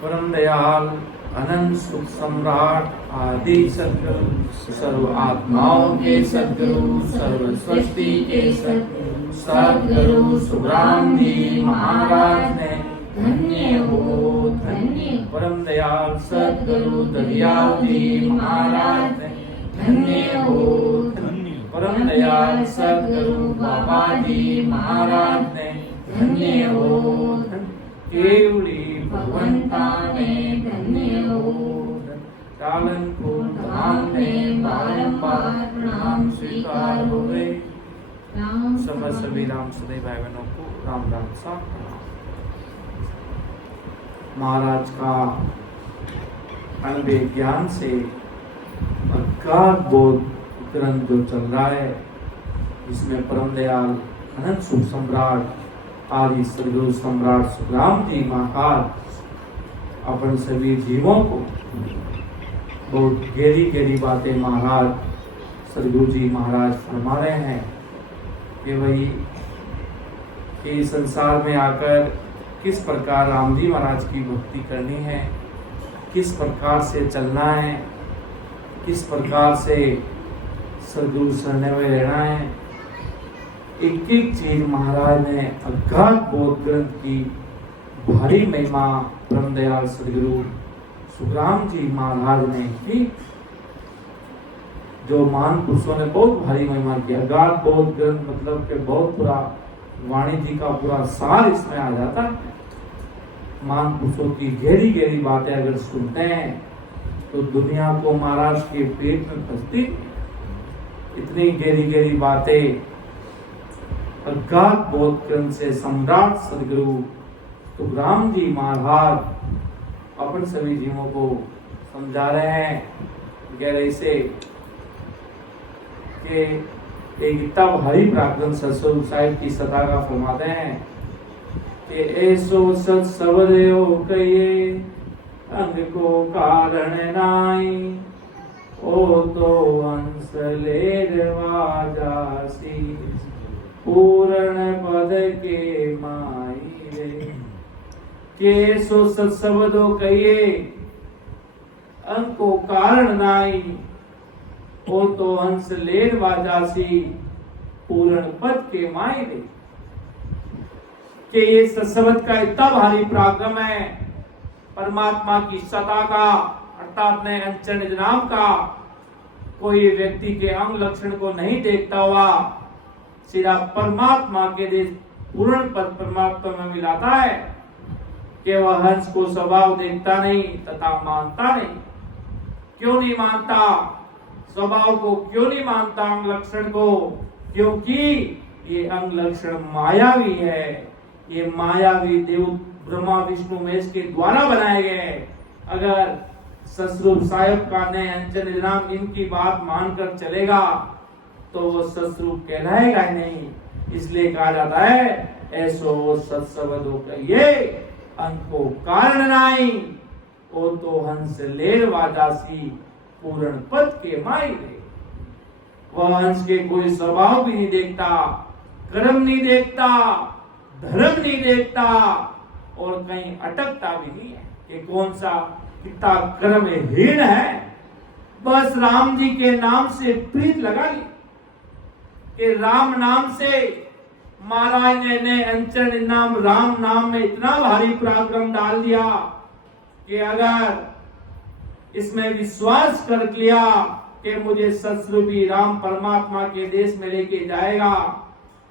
परम दयाल अनंत सुख सम्राट आदि सद्गुरु सर्व आत्माओं के सद्गुरु सर्व सृष्टि के सद्गुरु सुखराम जी महाराज ने धन्य हो धन्य। परम दयाल सद्गुरु दरियाल जी महाराज ने धन्य हो धन्य। परम दयाल सद्गुरु बाबा जी महाराज ने धन्य हो धन्य। केवड़ी भगवंता ने धन्य हो। पालनपुर धाम में बारंबार प्रणाम स्वीकार हो गए। समस्त सभी राम सदैव भाई बहनों को राम राम सा महाराज का अनबे ज्ञान से अगाध बोध ग्रंथ जो चल रहा है, इसमें परम दयाल अनंत सुख सम्राट आदि सद्गुरु सम्राट सुखराम जी महाराज अपन सभी जीवों को बहुत गहरी गहरी बातें महाराज सद्गुरु जी महाराज फरमा रहे हैं कि भाई कि संसार में आकर किस प्रकार राम जी महाराज की भक्ति करनी है, किस प्रकार से चलना है, किस प्रकार से सद्गुरु शरण में रहना है। एक एक चीज महाराज ने अगाध बोध ग्रंथ की भारी महिमा परम दयाल सद्गुरु सुखराम जी महाराज ने की। जो महान पुरुषों ने बहुत भारी महिमा की। अगाध बोध ग्रंथ मतलब कि बहुत पूरा वाणी जी का पूरा सार इसमें आ जाता है। महान पुरुषों की गहरी गहरी बातें अगर सुनते हैं तो दुनिया को महाराज के पेट में फंसती। इतनी गहरी गहरी बातें अगाध बोध ग्रंथ से सम्राट सद्गुरु सुखराम जी महाराज अपन सभी जीवों को समझा रहे हैं। गहराई से कि एक इतना भारी प्राक्रम सतसंग साहिब की सता का फरमाते हैं कि ऐसो सत सवरयो कहिए अंग को कारण नाई ओ तो अंश लेरवा जासी पूर्ण पद के माई रे। के सो सत शब्दो कहिए अंग को कारण नाई ओ तो अंश लेर वाजासी पूर्ण पद के माई रे। कि ये सत्सवत का इतना भारी पराक्रम है, परमात्मा की सता का अर्थात ने अंचन नाम का कोई व्यक्ति के अंग लक्षण को नहीं देखता हुआ सीधा परमात्मा के देश पूर्ण पद परमात्मा में मिलाता है कि वह हंस को स्वभाव देखता नहीं तथा मानता नहीं। क्यों नहीं मानता? स्वभाव को क्यों नहीं मानता? अंग लक्षण को, क्योंकि ये अंग लक्षण मायावी है। ये मायावी देव ब्रह्मा विष्णु महेश के द्वारा बनाए गए। अगर ससुर साहिब का ने अंजन नाम इनकी बात मानकर चलेगा तो वो ससुर कहलाएगा ही नहीं। इसलिए कहा जाता है ऐसो सत्सवदो कहिए अंग को कारण नाई ओ तो हंस लेर वाजासी पूर्ण पद के माई रे। वह हंस के कोई स्वभाव भी नहीं देखता, कर्म नहीं देखता, धर्म नहीं देखता और कहीं अटकता भी नहीं है कि कौन सा कितना कर्महीन है। बस राम जी के नाम से प्रीत लगा ली कि राम नाम से महाराज ने अंचन नाम राम नाम में इतना भारी पराक्रम डाल दिया कि अगर इसमें विश्वास कर लिया कि मुझे सतस्वरूपी राम परमात्मा के देश में लेके जाएगा,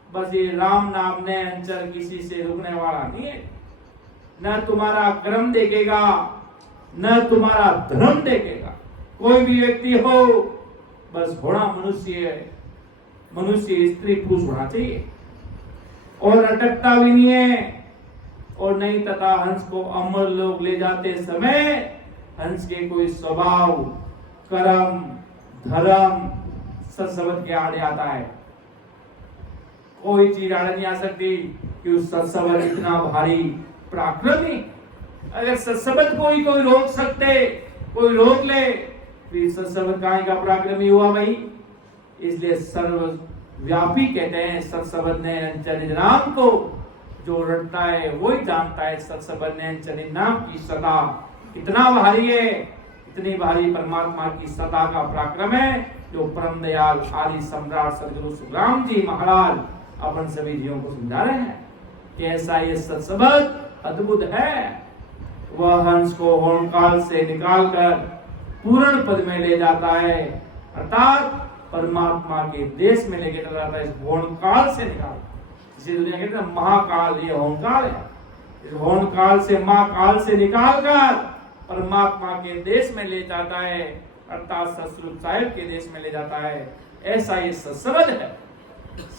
बस ये राम नाम ने अंचल किसी से रुकने वाला नहीं है। न तुम्हारा कर्म देखेगा, न तुम्हारा धर्म देखेगा। कोई भी व्यक्ति हो, बस होना मनुष्य स्त्री पुरुष होना चाहिए और अटकता भी नहीं है। और नहीं तथा हंस को अमर लोग ले जाते समय हंस के कोई स्वभाव, कर्म, धर्म सत्सवत के आड़े आता है। कोई चीज आड़े नहीं आ सकती कि उस सत्सवत इतना भारी पराक्रमी। अगर सत्सवत कोई रोक सकते, कोई रोक ले, फिर सत्सवत काहे का पराक्रमी हुआ भाई। इसलिए सर्वव्यापी कहते हैं सत्सवत ने अंचन नाम को जो रटता है वही जानता है सत्सबन्यंचनी नाम की सदा कितना भारी है। इतनी भारी परमात्मा की सदा का पराक्रम है जो परम दयाल आदि सम्राट सदगुरु सुखराम जी महाराज अपन सभी जीवों को समझा रहे हैं कि ऐसा ये सत्सबद अद्भुत है। वह हंस को होमकाल से निकालकर पूर्ण पद में ले जाता है, अर्थात परमात्मा के देश में लेके चला जाता है। इस होमकाल से निकाल, इसी दुनिया कहते हैं महाकाल, ये होमकाल है। इस होमकाल से महाकाल से निकालकर परमात्मा के देश में ले जाता है, अर्थात सतस्वरूप साहिब के देश में ले जाता है। ऐसा ये सत्सबद है।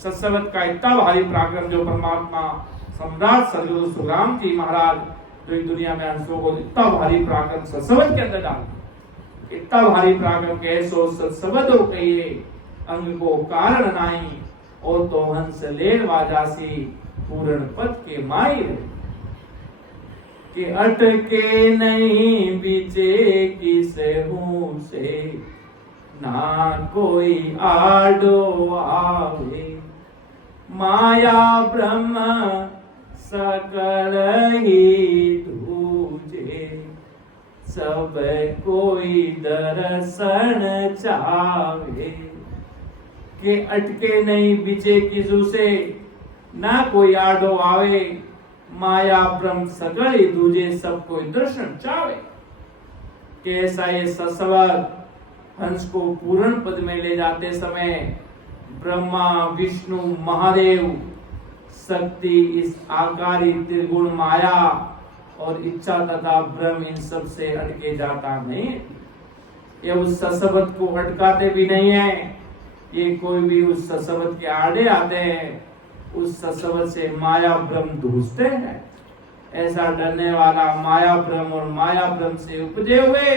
सत्सबद का इतना भारी पराक्रम जो परमात्मा सम्राट सदगुरु सुखराम जी महाराज जो इस दुनिया में अंशों को इतना भारी पराक्रम सत्सबद के अंदर डाल, इतना भारी पराक्रम के सो सत्सबद हो कहिए अंग को कारण नाई और तो हंस लेन वाजासी पूर्ण पद के माई कि अटके नहीं बीचे किसे हूं से ना कोई आडो आवे माया ब्रह्म सकल ही दूजे सब कोई दर्शन चावे के अटके नहीं बीचे किसू से ना कोई आडो आवे माया ब्रह्म सकल ही दूजे सब कोई दर्शन चावे। कैसा ये सत्सबद हंस को पूर्ण पद में ले जाते समय ब्रह्मा विष्णु महादेव शक्ति इस आकारी त्रिगुण माया और इच्छा तथा ब्रह्म इन सब से हटके जाता नहीं। ये उस सत्सबद को हटकाते भी नहीं है, ये कोई भी उस सत्सबद के आड़े आते हैं उस सत्सबद से माया ब्रह्म दूसते हैं। ऐसा डरने वाला माया ब्रह्म और माया ब्रह्म से उपजे हुए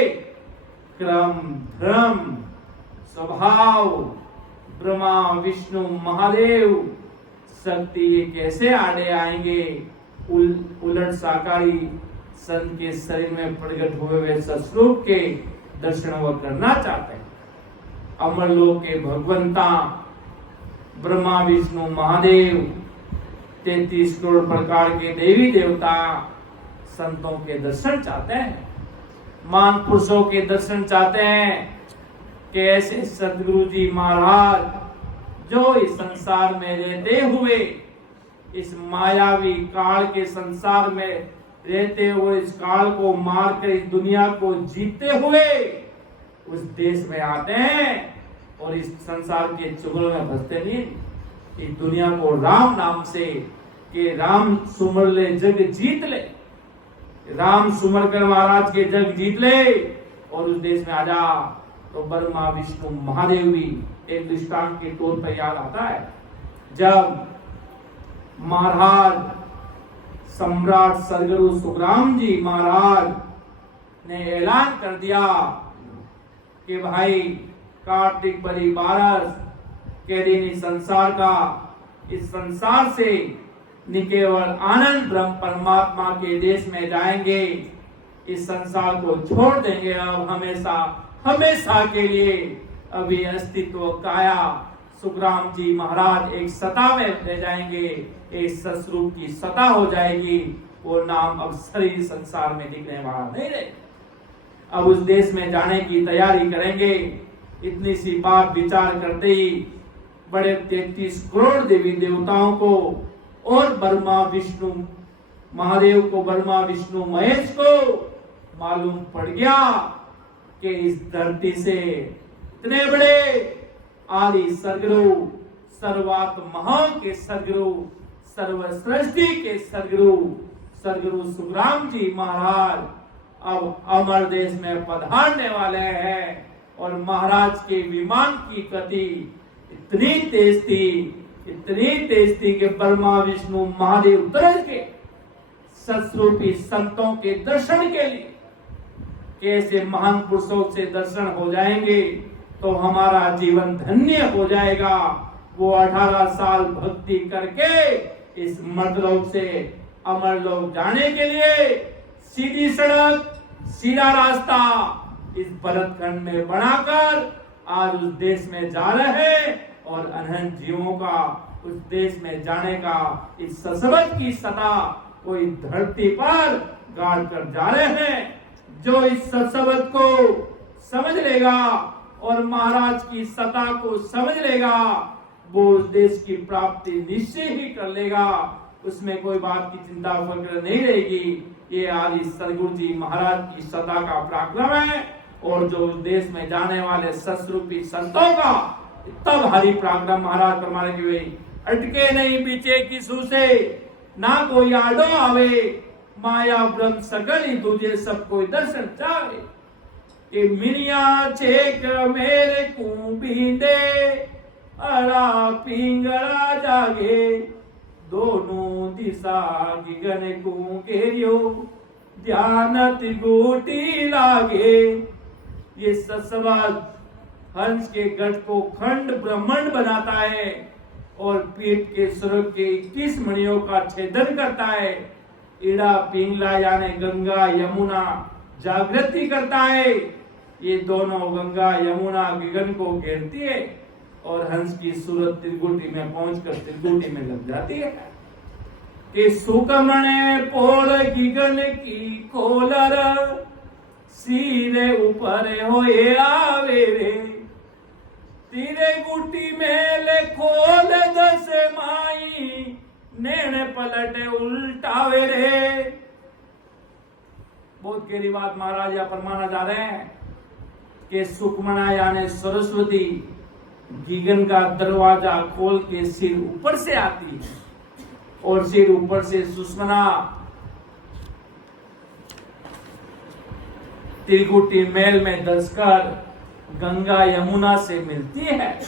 क्रम भ्रम स्वभाव ब्रह्मा विष्णु महादेव शक्ति ये कैसे आड़े आएंगे। उलट साकारी संत के शरीर में प्रकट हुए हुए सतस्वरूप के दर्शन वो करना चाहते हैं। अमरलोक के भगवंता ब्रह्मा विष्णु महादेव 33 करोड़ प्रकार के देवी देवता संतों के दर्शन चाहते हैं, महान पुरुषों के दर्शन चाहते हैं। कि ऐसे सदगुरु जी महाराज जो इस संसार में रहते हुए इस मायावी काल के संसार में रहते हुए इस काल को मारकर इस दुनिया को जीते हुए उस देश में आते हैं और इस संसार के चुगलों में फंसते नहीं। इस दुनिया को राम नाम से कि राम सुमर ले जग जीत ले, राम सुमर कर महाराज के जग जीत ले और उस देश में आ जा। तो ब्रह्मा विष्णु महादेव भी एक दृष्टांत के तौर पर याद आता है। जब महाराज सम्राट सदगुरु सुखराम जी महाराज ने ऐलान कर दिया कि भाई कार्तिक बड़ी 12 के दिन इस संसार से न केवल आनंद ब्रह्म परमात्मा के देश में जाएंगे, इस संसार को छोड़ देंगे अब हमेशा के लिए। अभी अस्तित्व काया सुखराम जी महाराज एक सता में रह जाएंगे, एक सतस्वरूप की सता हो जाएगी। वो नाम अब शरीर संसार में दिखने वाला नहीं रहे। अब उस देश में जाने की तैयारी करेंगे। इतनी सी बात विचार करते ही बड़े 33 करोड़ देवी देवताओं को और ब्रह्मा विष्णु महादेव को, ब्रह्मा विष्णु महेश को मालूम पड़ गया कि इस धरती से इतने बड़े आदि सदगुरु सर्वात्माओं के सदगुरु सर्वसृष्टि के सदगुरु सुखराम जी महाराज अब अमर देश में पधारने वाले हैं। और महाराज के विमान की गति इतनी तेज थी कि ब्रह्मा विष्णु महादेव तरह के सतस्वरूपी संतों के दर्शन के लिए कैसे महान पुरुषों से दर्शन हो जाएंगे तो हमारा जीवन धन्य हो जाएगा। वो 18 साल भक्ति करके इस मर्तलोक से अमरलोक जाने के लिए सीधी सड़क सीधा रास्ता इस भरतखंड में बनाकर आज उस देश में जा रहे हैं और अनंत जीवों का उस देश में जाने का इस ससवत की सता कोई धरती पर गाड़ कर जा रहे हैं। जो इस ससवत को समझ लेगा और महाराज की सता को समझ लेगा, वो उस देश की प्राप्ति निश्चय ही कर लेगा। उसमें कोई बात की चिंता फिक्र नहीं रहेगी। ये आदि सदगुरु जी महाराज की सता का पराक्रम है। और जो उस देश में जाने वाले ससरूपी संतों का तब हरि पराक्रम महाराज फरमाने की वही अटके नहीं पीछे किसू से, ना कोई आडो आवे, माया ब्रह्म सकल ही तुझे सब कोई दर्शन चाहे। कि मिनिया चेक मेरे को भींदे, अरा पिंगला जागे, दोनों दिशा गिगन को घेरियो, ध्यानत गोटी लागे। ये ससवाद हंस के गढ़ को खंड ब्रह्मांड बनाता है और पीठ के स्वर्ग के 21 मणियों का छेदन करता है। इड़ा पिंगला यानी गंगा यमुना जागृति करता है। ये दोनों गंगा यमुना गिगन को घेरती है और हंस की सूरत त्रिकुटी में पहुंचकर त्रिकुटी में लग जाती है। कि सुकमणे पोल गिगन की कोलर, सीरे ऊपर होए आवे रे, तीरे गुटी में ले खोल दस माई, नेने पलटे उल्टावे रे। बहुत गहरी बात महाराज यहाँ पर माना जा रहे हैं कि सुकमणा यानी सरस्वती गिगन का दरवाजा खोल के सिर ऊपर से आती है और सिर ऊपर से सुषमना त्रिकुटी मेल में धंसकर गंगा यमुना से मिलती है।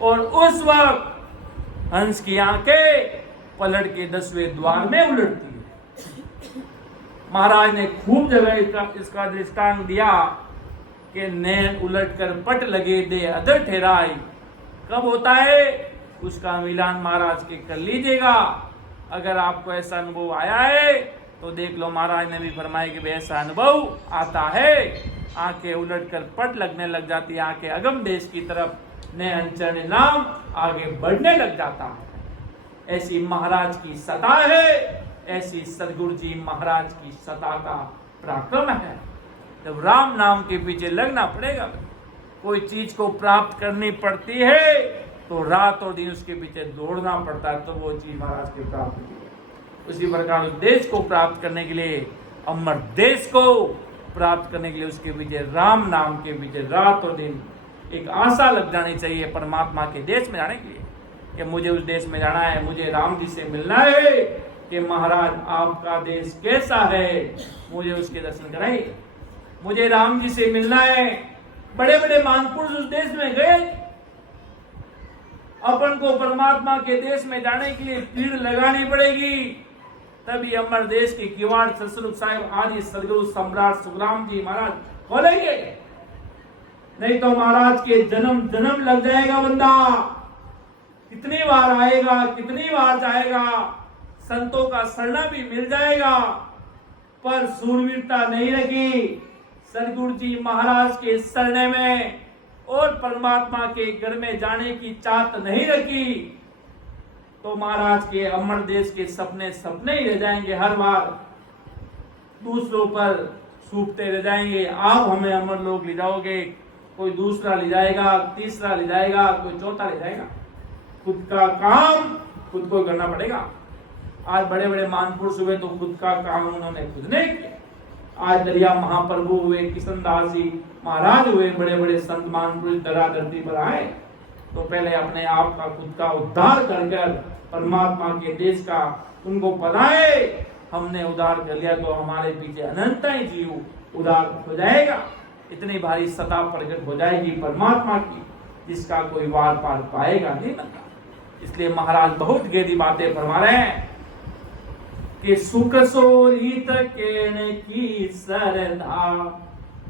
और उस वक्त हंस की आंखें पलट के 10वें द्वार में उलटती है। महाराज ने खूब जगह इसका दृष्टांत दिया कि नैन उलटकर पट लगे दे अदर ठहराई। कब होता है उसका मिलान महाराज के कर लीजिएगा। अगर आपको ऐसा अनुभव आया है तो देख लो, महाराज ने भी फरमाया कि ऐसा अनुभव आता है। आंखें उलटकर पट लगने लग जाती है, आंखें अगम देश की तरफ नयन चरण नाम आगे बढ़ने लग जाता है। ऐसी महाराज की सता है, ऐसी सदगुरु जी महाराज की सता का पराक्रम है। जब राम नाम के पीछे लगना पड़ेगा, कोई चीज को प्राप्त करनी पड़ती है तो रात और दिन उसके पीछे दौड़ना पड़ता है, तो वो चीज महाराज के प्राप्त होती है। उसी प्रकार उस देश को प्राप्त करने के लिए, अमर देश को प्राप्त करने के लिए उसके पीछे राम नाम के पीछे रात और दिन एक आशा लग जानी चाहिए परमात्मा के देश में जाने के लिए कि मुझे उस देश में जाना है, मुझे राम जी से मिलना है कि महाराज आपका देश कैसा है, मुझे उसके दर्शन कराइए। मुझे राम जी से मिलना है। बड़े बड़े महापुरुष उस देश में गए, अपन को परमात्मा के देश में जाने के लिए भीड़ लगानी पड़ेगी, तभी अमर देश के किवाड़ ससुर साहिब आदि सदगुरु सम्राट सुखराम जी महाराज खोलेंगे। नहीं तो महाराज के जन्म जन्म लग जाएगा बंदा। कितनी बार आएगा, कितनी बार जाएगा, संतों का शरणा भी मिल जाएगा, पर सूरवीरता नहीं रखी सदगुरु जी महाराज के शरणे में और परमात्मा के घर में जाने की चाहत नहीं रखी, तो महाराज के अमर देश के सपने सपने ही रह जाएंगे। हर बार दूसरों पर सूखते रह जाएंगे। आप हमें अमर लोग ले जाओगे, कोई दूसरा ले जाएगा, तीसरा ले जाएगा, कोई चौथा ले जाएगा। खुद का काम खुद को करना पड़ेगा। आज बड़े बड़े महापुरुष हुए तो खुद का काम उन्होंने खुद ने किया। आज दरिया महाप्रभु हुए, किशनदास जी महाराज हुए, बड़े बड़े संत महापुरुष धरती पर आए तो पहले अपने आप का खुद का उद्धार कर परमात्मा के देश का उनको पता है हमने उद्धार कर लिया तो हमारे पीछे अनंत ही जीव उद्धार हो जाएगा। इतनी भारी सता प्रकट हो जाएगी परमात्मा की जिसका कोई वार पार पाएगा नहीं बनता। इसलिए महाराज बहुत गहरी बातें फरमा रहे हैं कि सुख सोरीत केने की सरदा,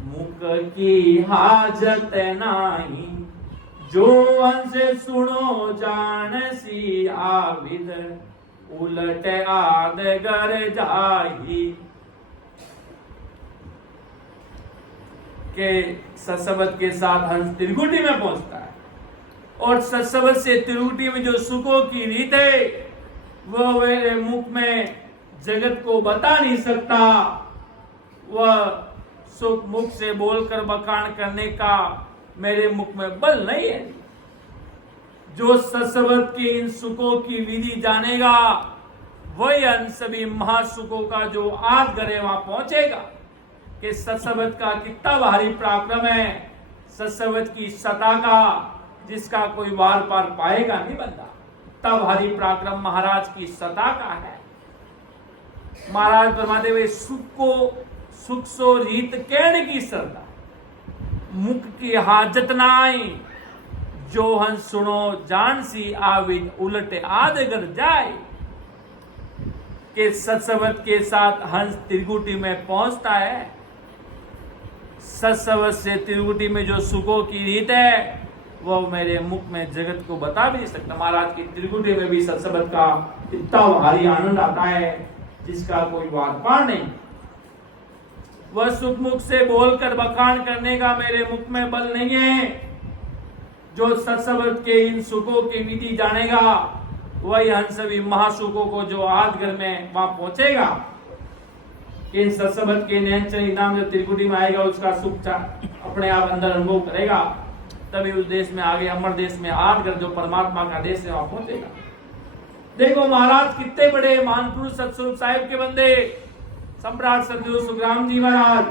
मुख की हाजत नाही, जो अंश सुनो जान सी आविद, उलट आद गर जाही। के ससबत के साथ हंस त्रिकुटी में पहुंचता है और सत्सवत से त्रिकुटी में जो सुखों की रीत है वह मेरे मुख में जगत को बता नहीं सकता। वह सुख मुख से बोलकर बखान करने का मेरे मुख में बल नहीं है। जो सत्सवत के इन सुखों की विधि जानेगा वही अन सभी महासुखों का जो आज करे वहां पहुंचेगा। कि सत्सवत का कितना भारी पराक्रम है, सत्सवत की सता का जिसका कोई वार पार पाएगा नहीं बंदा। इतना भारी पराक्रम महाराज की सता का है। महाराज फरमाते हुए सुख सो रीत कहने की श्रद्धा, मुख की हाजत नाई, जो हंस सुनो जान सी आविद उलटे आदगर जाए। के सत्सवत के साथ हंस त्रिकुटी में पहुंचता है। सत्सवत से त्रिकुटी में जो सुखों की रीत है वो मेरे मुख में जगत को बता भी नहीं सकता। महाराज की त्रिकुटी में भी सत्सवत का इतना भारी आनंद आता है जिसका कोई वार पार नहीं। वह सुख मुख से बोलकर बखान करने का मेरे मुख में बल नहीं है। जो सत्सवत के इन सुखों की विधि जानेगा वही हम सभी महासुखों को जो आज घर में वहां पहुंचेगा। इन सत्सवत के नैनचरी नाम जो त्रिकुटी में आएगा उसका सुख अपने आप अंदर अनुभव करेगा, तभी उस देश में आगे अमर देश में आज घर जो परमात्मा का देश है वहां पहुंचेगा। देखो महाराज कितने बड़े महापुरुष सतस्वरूप साहिब के बंदे, सम्राट सतगुरु सुखराम जी महाराज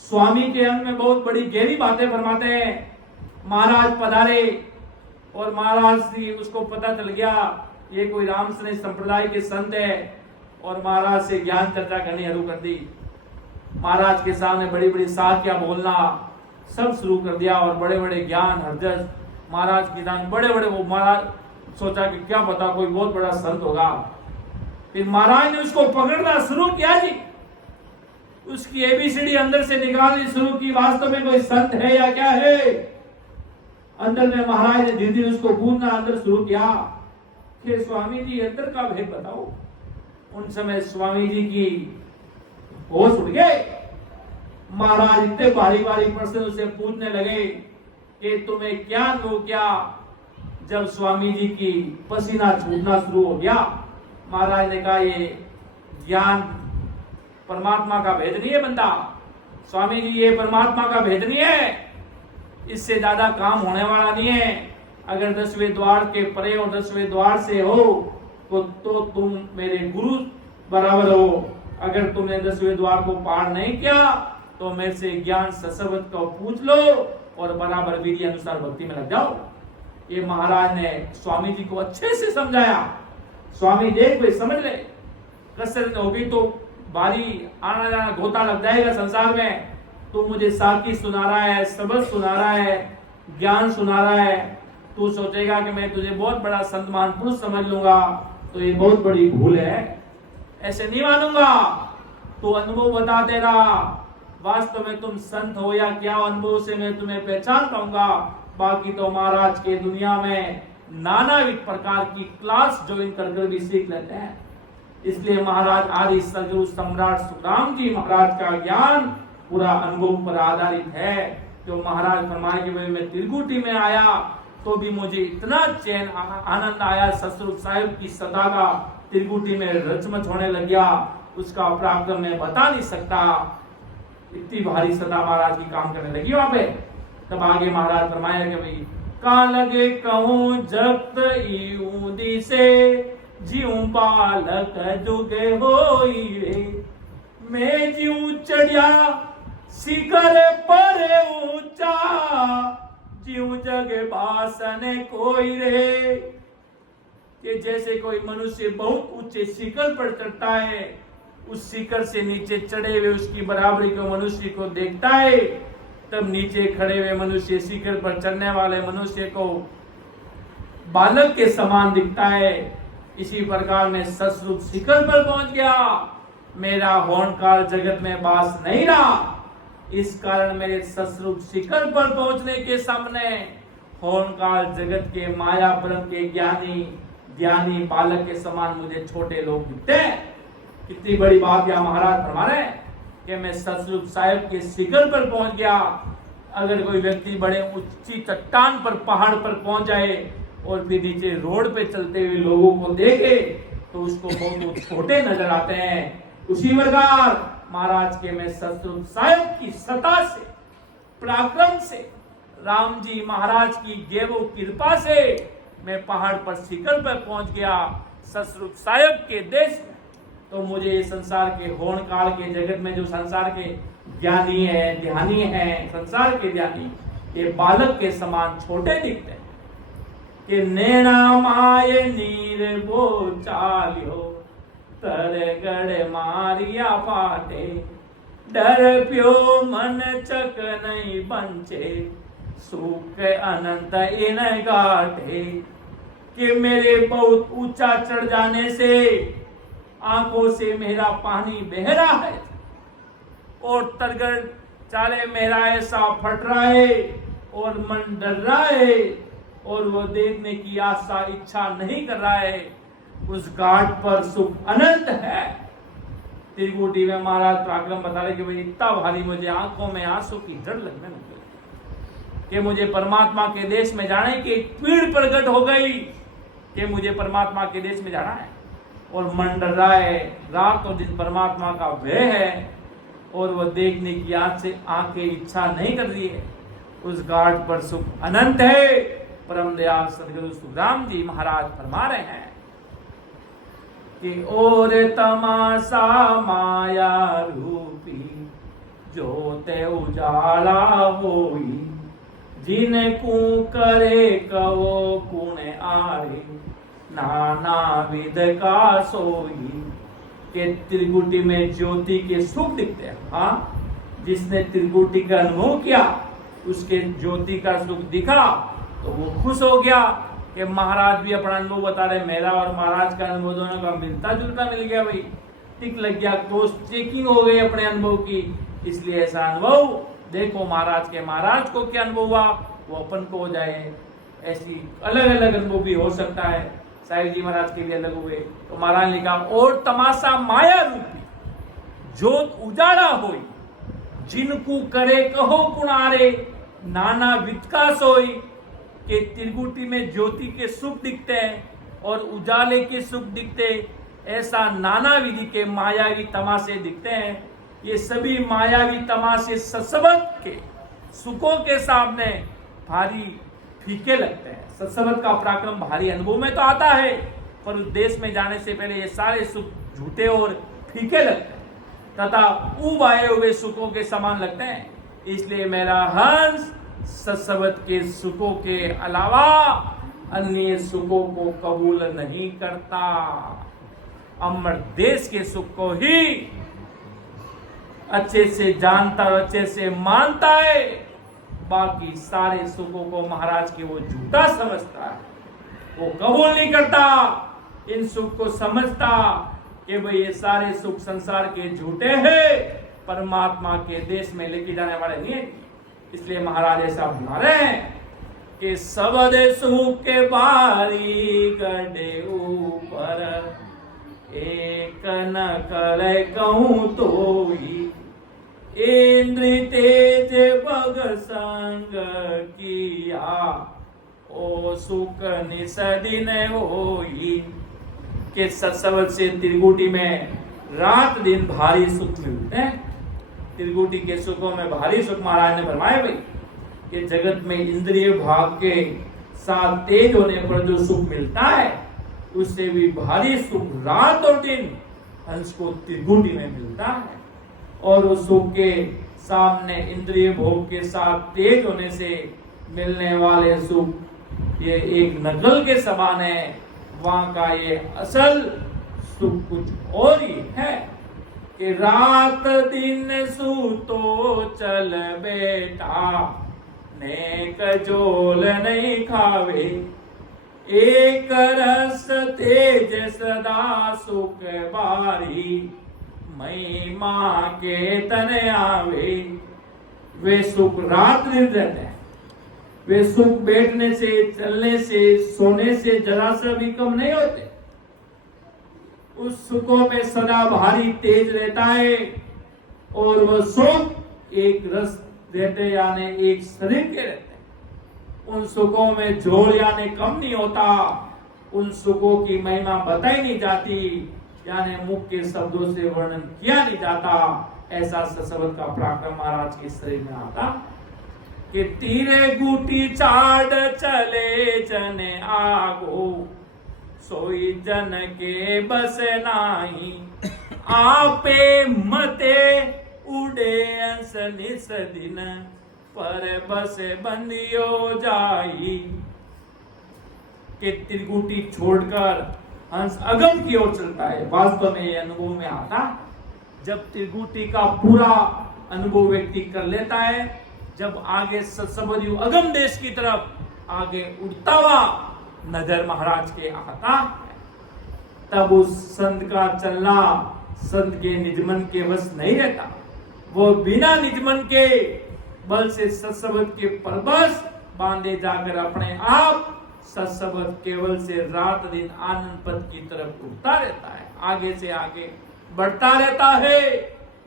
स्वामी के अंग में बहुत बड़ी गहरी बातें फरमाते हैं। महाराज पधारे और महाराज जी उसको पता चल गया ये कोई रामसने संप्रदाय के संत है और महाराज से ज्ञान चर्चा करनी शुरू कर दी। महाराज के सामने बड़ी बड़ी साखियां बोलना सब शुरू कर दिया और बड़े बड़े ज्ञान हरजस महाराज की दान बड़े बड़े। वो महाराज सोचा कि क्या पता कोई बहुत बड़ा संत होगा। फिर महाराज ने उसको पकड़ना शुरू किया जी, उसकी एबीसीडी अंदर से निकालनी शुरू की, वास्तव में कोई संत है या क्या है। अंदर में महाराज ने धीरे धीरे उसको पूछना अंदर शुरू किया कि स्वामी जी अंदर का भेद बताओ। उन समय स्वामी जी की होश उड़ गए। महाराज इतने भारी भारी प्रश्न उसे पूछने लगे कि तुम्हें क्या अनुभव क्या। जब स्वामी जी की पसीना छूटना शुरू हो गया, महाराज ने कहा ये ज्ञान परमात्मा का भेद नहीं है बंदा। स्वामी जी ये परमात्मा का भेद नहीं है, इससे ज्यादा काम होने वाला नहीं है। अगर 10वें द्वार के परे और 10वें द्वार से हो तो तुम मेरे गुरु बराबर हो। अगर तुमने 10वें द्वार को पार नहीं किया तो मेरे से ज्ञान सत्सवत को पूछ लो और बराबर विधि अनुसार भक्ति में लग जाओ। ये महाराज ने स्वामी जी को अच्छे से समझाया। स्वामी देख भाई समझ ले, कसरत होगी तो बारी आना जाना गोता लग जाएगा संसार में। तू मुझे साखी सुना रहा है, सबक सुना रहा है, ज्ञान सुना रहा है, तू सोचेगा कि मैं तुझे बहुत बड़ा संत महापुरुष समझ लूंगा, तो ये बहुत बड़ी भूल है। ऐसे नहीं मानूंगा। तो अनुभव बता दे रहा, वास्तव में तुम संत हो या क्या, अनुभव से मैं तुम्हें पहचान पाऊंगा। बाकी तो महाराज के दुनिया में नानाविध प्रकार की क्लास ज्वाइन कर भी सीख लेते हैं। इसलिए महाराज आदि सदगुरु सम्राट सुखराम जी महाराज का ज्ञान पूरा अनुभव पर आधारित है। जो महाराज फरमाए कि मैं त्रिकुटी में आया तो भी मुझे इतना चैन आनंद आया, सतस्वरूप साहिब की सदा का त्रिकुटी में रचमच होने लग गया, उसका पराक्रम मैं बता नहीं सकता। इतनी भारी सदा महाराज की काम करने लगी वहां पे। तब आगे महाराज फरमाया कि भाई का लगे कहूं जगत ऊंदी से जीव बालक जुगे होई रे। मैं जीव चढ़िया शिखर पर ऊंचा, जीव जग बासन कोई रे। कि जैसे कोई मनुष्य बहुत ऊंचे शिखर पर चढ़ता है, उस शिखर से नीचे चढ़े हुए उसकी बराबरी को मनुष्य को देखता है, तब नीचे खड़े हुए मनुष्य शिखर पर चढ़ने वाले मनुष्य को बालक के समान दिखता है। इसी प्रकार में सतस्वरूप शिखर पर पहुंच गया। मेरा होन काल जगत में बास नहीं रहा, इस कारण मेरे सतस्वरूप शिखर पर पहुंचने के सामने होन काल जगत के माया ब्रह्म के ज्ञानी बालक के समान मुझे छोटे लोग दिखते हैं। कितनी बड़ी बात यह महाराज फरमा रहे हैं कि मैं सतस्वरूप साहिब के शिखर पर पहुंच गया। अगर कोई व्यक्ति बड़े ऊंची चट्टान पर, पहाड़ पर पहुंच जाए और फिर नीचे रोड पे चलते हुए लोगों को देखे तो उसको बहुत छोटे नजर आते हैं। उसी प्रकार महाराज के मैं सतरूप साहिब की सत्ता से, पराक्रम से, राम जी महाराज की देवो कृपा से मैं पहाड़ पर शिखर पर पहुंच गया सतरूप साहिब के देश में। तो मुझे संसार के होण काल के जगत में जो संसार के ज्ञानी है, ध्यानी है, संसार के ध्यानी, ये बालक के समान छोटे दिखते हैं कि नैना माये नीर वो चालियो तरगड़ मारिया पाटे डर प्यो मन चक नहीं बंचे सुख अनंत इन गाठे। कि मेरे बहुत ऊंचा चढ़ जाने से आंखों से मेरा पानी बह रहा है और तरगड़ चाले मेरा ऐसा फट रहा है और मन डर रहा है और वो देखने की आशा इच्छा नहीं कर रहा है। उस घाट पर सुख अनंत है। त्रिकुटी में महाराज पराक्रम बता रहे कि भाई इतना भारी मुझे आंखों में आंसू की जड़ लगने लगी कि मुझे परमात्मा के देश में जाने की पीड़ प्रकट हो गई कि मुझे परमात्मा के देश में जाना है और मन डर रहा है। रात और दिन परमात्मा का भय है और वह देखने की आंखें इच्छा नहीं कर रही है। उस घाट पर सुख अनंत है। परम दयाल सदगुरु सुखराम जी महाराज फरमा रहे हैं कि और तमाशा माया रूपी जोते उजाला होई जिनको करे कवो कुण आरे नाना विद का सोई। के त्रिकुटी में ज्योति के सुख दिखते हैं। हाँ, जिसने त्रिकुटी का अनुभव किया उसके ज्योति का सुख दिखा तो वो खुश हो गया कि महाराज भी अपना अनुभव बता रहे। मेरा और महाराज का अनुभव दोनों का मिलता जुलता मिल गया, भाई टिक लग गया, क्रॉस चेकिंग हो गई अपने अनुभव की। इसलिए ऐसा अनुभव देखो महाराज के, महाराज को क्या अनुभव हुआ वो अपन को हो जाए। ऐसी अलग अलग अनुभव भी हो सकता है। साहिब जी महाराज के भी अलग हुए। तो महाराज ने लिखा और तमाशा माया रूपी जोत उजाड़ा होई जिनको करे कहो कुणारे नाना वित्का सोई। के त्रिकुटी में ज्योति के सुख दिखते हैं और उजाले के सुख दिखते, ऐसा नाना विधि के मायावी तमाशे दिखते हैं। ये सभी मायावी तमाशे सत्संग के सुखों के सामने भारी फीके लगते हैं। सत्संग का पराक्रम भारी अनुभव में तो आता है पर उस देश में जाने से पहले ये सारे सुख झूठे और फीके लगते हैं तथा ऊब आए हुए सुखों के समान लगते हैं। इसलिए मेरा हंस सत्संग के सुखों के अलावा अन्य सुखों को कबूल नहीं करता। अमर देश के सुख को ही अच्छे से जानता और अच्छे से मानता है। बाकी सारे सुखों को महाराज के वो झूठा समझता है, वो कबूल नहीं करता। इन सुख को समझता कि भाई ये सारे सुख संसार के झूठे हैं, परमात्मा के देश में लेके जाने वाले नहीं है। इसलिए महाराज ऐसा बना रहे हैं कि सबद सुख के बारी गड्ढे ऊपर एक न करे कहूं तो ही इंद्र तेज बग संग किया ओ सुख निसदिन होई। के सत्संग से त्रिकुटी में रात दिन भारी सुख मिलते हैं। त्रिकुटी के सुखों में भारी सुख महाराज ने फरमाया भाई कि जगत में इंद्रिय भाग के साथ तेज होने पर जो सुख मिलता है उससे भी भारी सुख रात और दिन हंस को त्रिकुटी में मिलता है। और उस सुख के सामने इंद्रिय भोग के साथ तेज होने से मिलने वाले सुख ये एक नकल के समान है। वहां का ये असल सुख कुछ और ही है कि रात दिन सूतो चल बेटा नेक जोल नहीं खावे एक रस तेज सदा सुख बारी महिमा के तन आवे। वे सुख रात दिन रहते हैं। वे सुख बैठने से, चलने से, सोने से जरा सा भी कम नहीं होते। उस सुखों में सदा भारी तेज रहता है और वह सुख एक रस रहते यानी एक शरीर के रहते हैं। उन सुखों में जोड़ यानी कम नहीं होता, उन सुखों की महिमा बताई नहीं जाती, यानी मुख के शब्दों से वर्णन किया नहीं जाता। ऐसा सत्संग का पराक्रम महाराज के शरीर में आता कि तीरे गुटी चाड़ चले जने आगो, सोई जन के बस नाही, आपे मते उड़े अंस निस दिन, पर बस बंदियो जाई। के त्रिगुटी छोड़कर हंस अगम की ओर चलता है। वास्तव में ये अनुभव में आता जब त्रिगुटी का पूरा अनुभव व्यक्ति कर लेता है, जब आगे सत्संग अगम देश की तरफ आगे उड़ता हुआ नजर महाराज के आता, तब उस संत का चलना संत के निजमन के बस नहीं रहता। वो बिना निजमन के बल से सत्संग के परबस बांधे जाकर अपने आप सत्संग केवल से रात दिन आनंद पद की तरफ उठता रहता है, आगे से आगे बढ़ता रहता है।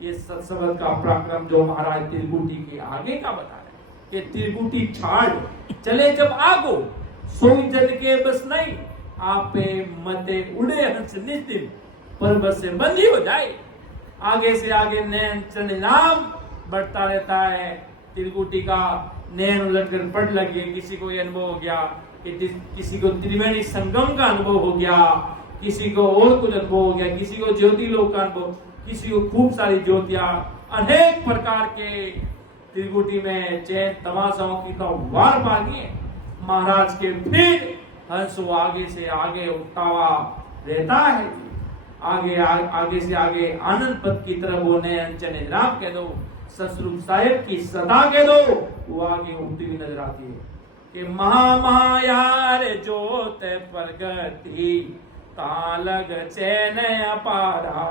ये सत्संग का पराक्रम जो महाराज त्रिगुटी के आगे का बता रहे कि त्रिगुटी छाड़ चले जब आगो, सोई जन के बस नहीं, आपे मते उड़े हंस निज दिन, पर बस से बंदी हो जाए। आगे से आगे नैन चरण नाम बढ़ता रहता है। त्रिगुटी का नैन उलटकर पट लग गए, किसी को ये अनुभव हो गया, किसी को त्रिवेणी संगम का अनुभव हो गया, किसी को और कुछ अनुभव हो गया, किसी को ज्योति लोक का अनुभव, किसी को खूब सारी ज्योतियां, अनेक प्रकार के त्रिगुटी में चैन तमाशाओं की तो वार पानी है। महाराज के फिर हंस आगे से आगे उठता हुआ रहता है। आगे से आगे आनंद पद की तरफ वो नयन चने राम कह दो, ससुर साहेब की सदा कह दो, वो आगे उठती हुई नजर आती है कि महामायार जोत प्रगति, कालग चैन अपारा,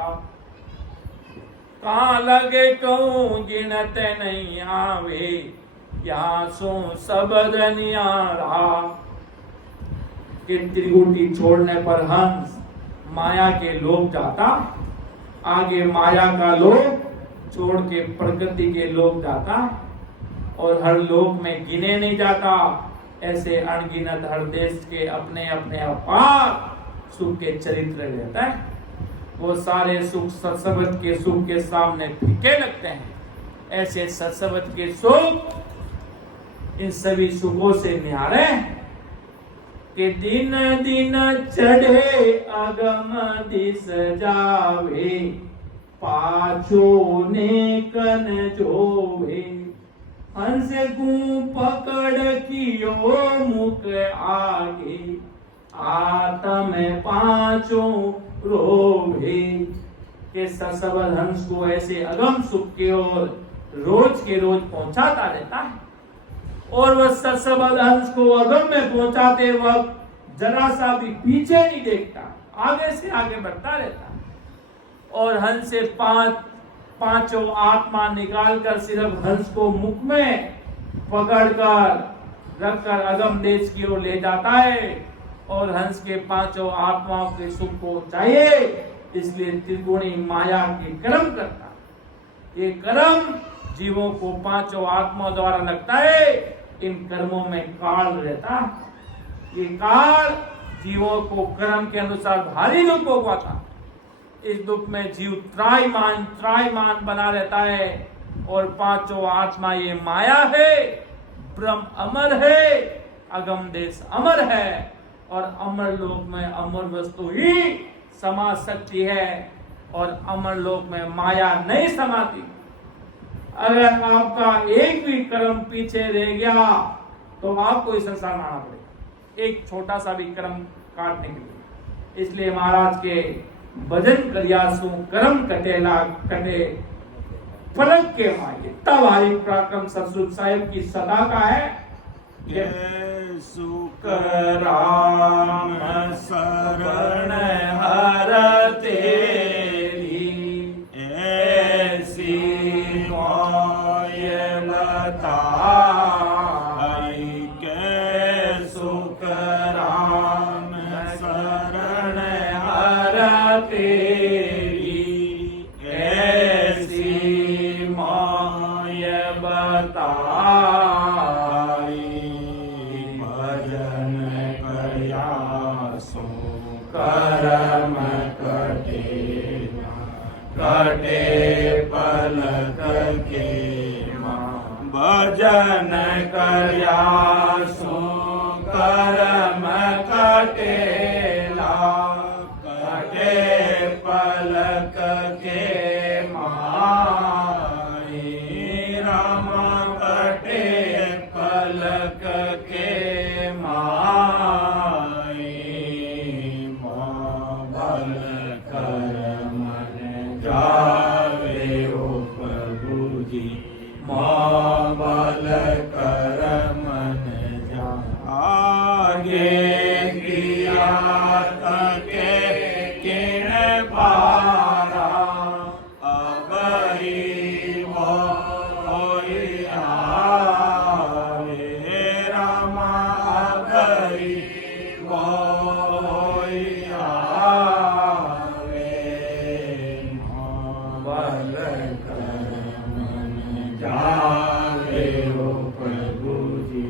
कालग कहूं गिनत नहीं आवे, यहाँ सो सबद नियारा। कि त्रिगुटी छोड़ने पर हंस माया के लोक जाता, आगे माया का लोक छोड़ के प्रकृति के लोक जाता, और हर लोक में गिने नहीं जाता। ऐसे अनगिनत हर देश के अपने अपने अपार सुख के चरित्र रहता है। वो सारे सुख सत्संग के सुख के सामने फीके लगते हैं। ऐसे सत्संग के सुख इन सभी सुखों से न्यारे कि दिन दिन चढ़े अगम दिस जावे, पाछो ने कन जोवे, हंस गू पकड़ कियो मुख आगे, आतम पांचों रोवे। के ससबर हंस को ऐसे अगम सुख के ओर रोज के रोज पहुंचाता रहता है, और वह ससबर हंस को अगम में पहुंचाते वक्त जरा सा भी पीछे नहीं देखता, आगे से आगे बढ़ता रहता है। और हंस से पांचों आत्मा निकालकर सिर्फ हंस को मुख में पकड़कर रखकर अगम देश की ओर ले जाता है, और हंस के पांचों आत्माओं के सुख को चाहिए, इसलिए त्रिगुणी माया के कर्म करता। ये कर्म जीवों को पांचों आत्माओं द्वारा लगता है। इन कर्मों में काल रहता, ये काल जीवों को कर्म के अनुसार भारी दुख भोगवाता। इस दुख में जीव त्रायमान बना रहता है, और पांचों आत्मा ये माया है। ब्रह्म अमर है, अगम देश अमर है, और अमर लोक में अमर वस्तु ही समा सकती है, और अमर लोक में माया नहीं समाती। अगर आपका एक भी कर्म पीछे रह गया तो आपको इस संसार में आना पड़ेगा, एक छोटा सा भी कर्म काटने के लिए। इसलिए महाराज के भजन करियासु कर्म कटेला कटे फलक के माये, इतना भारी पराक्रम सतसुर साहिब की सदा का है। सुख राम शरण हर तेरी, ऐसी माय बताई के सुख राम शरण हर तेरी, ऐसी माय बता पलक के भजन कर्या सो कर्म कटेला कटे पलक के माई राम कटे पलक के माई बल कर मन जावे ओ प्रभु जी बल कर मन जा आगे किया तके किण पारा अब ही होई आवे रामा अब ही होई आवे बल कर मन जावे ओ प्रभु जी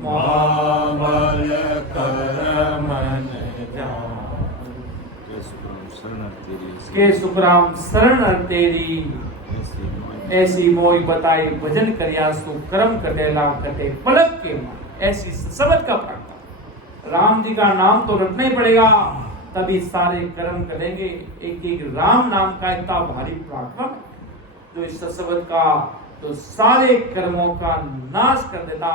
बल कर मन के सुखराम शरण तेरी ऐसी मोई बताई भजन करिया सु कर्म कटेला कटे पलक के मां। ऐसी शब्द का प्रार्थना राम जी का नाम तो रटना ही पड़ेगा, तभी सारे कर्म करेंगे। एक एक राम नाम का इतना भारी पराक्रम जो इस शब्द का तो सारे कर्मों का नाश कर देता,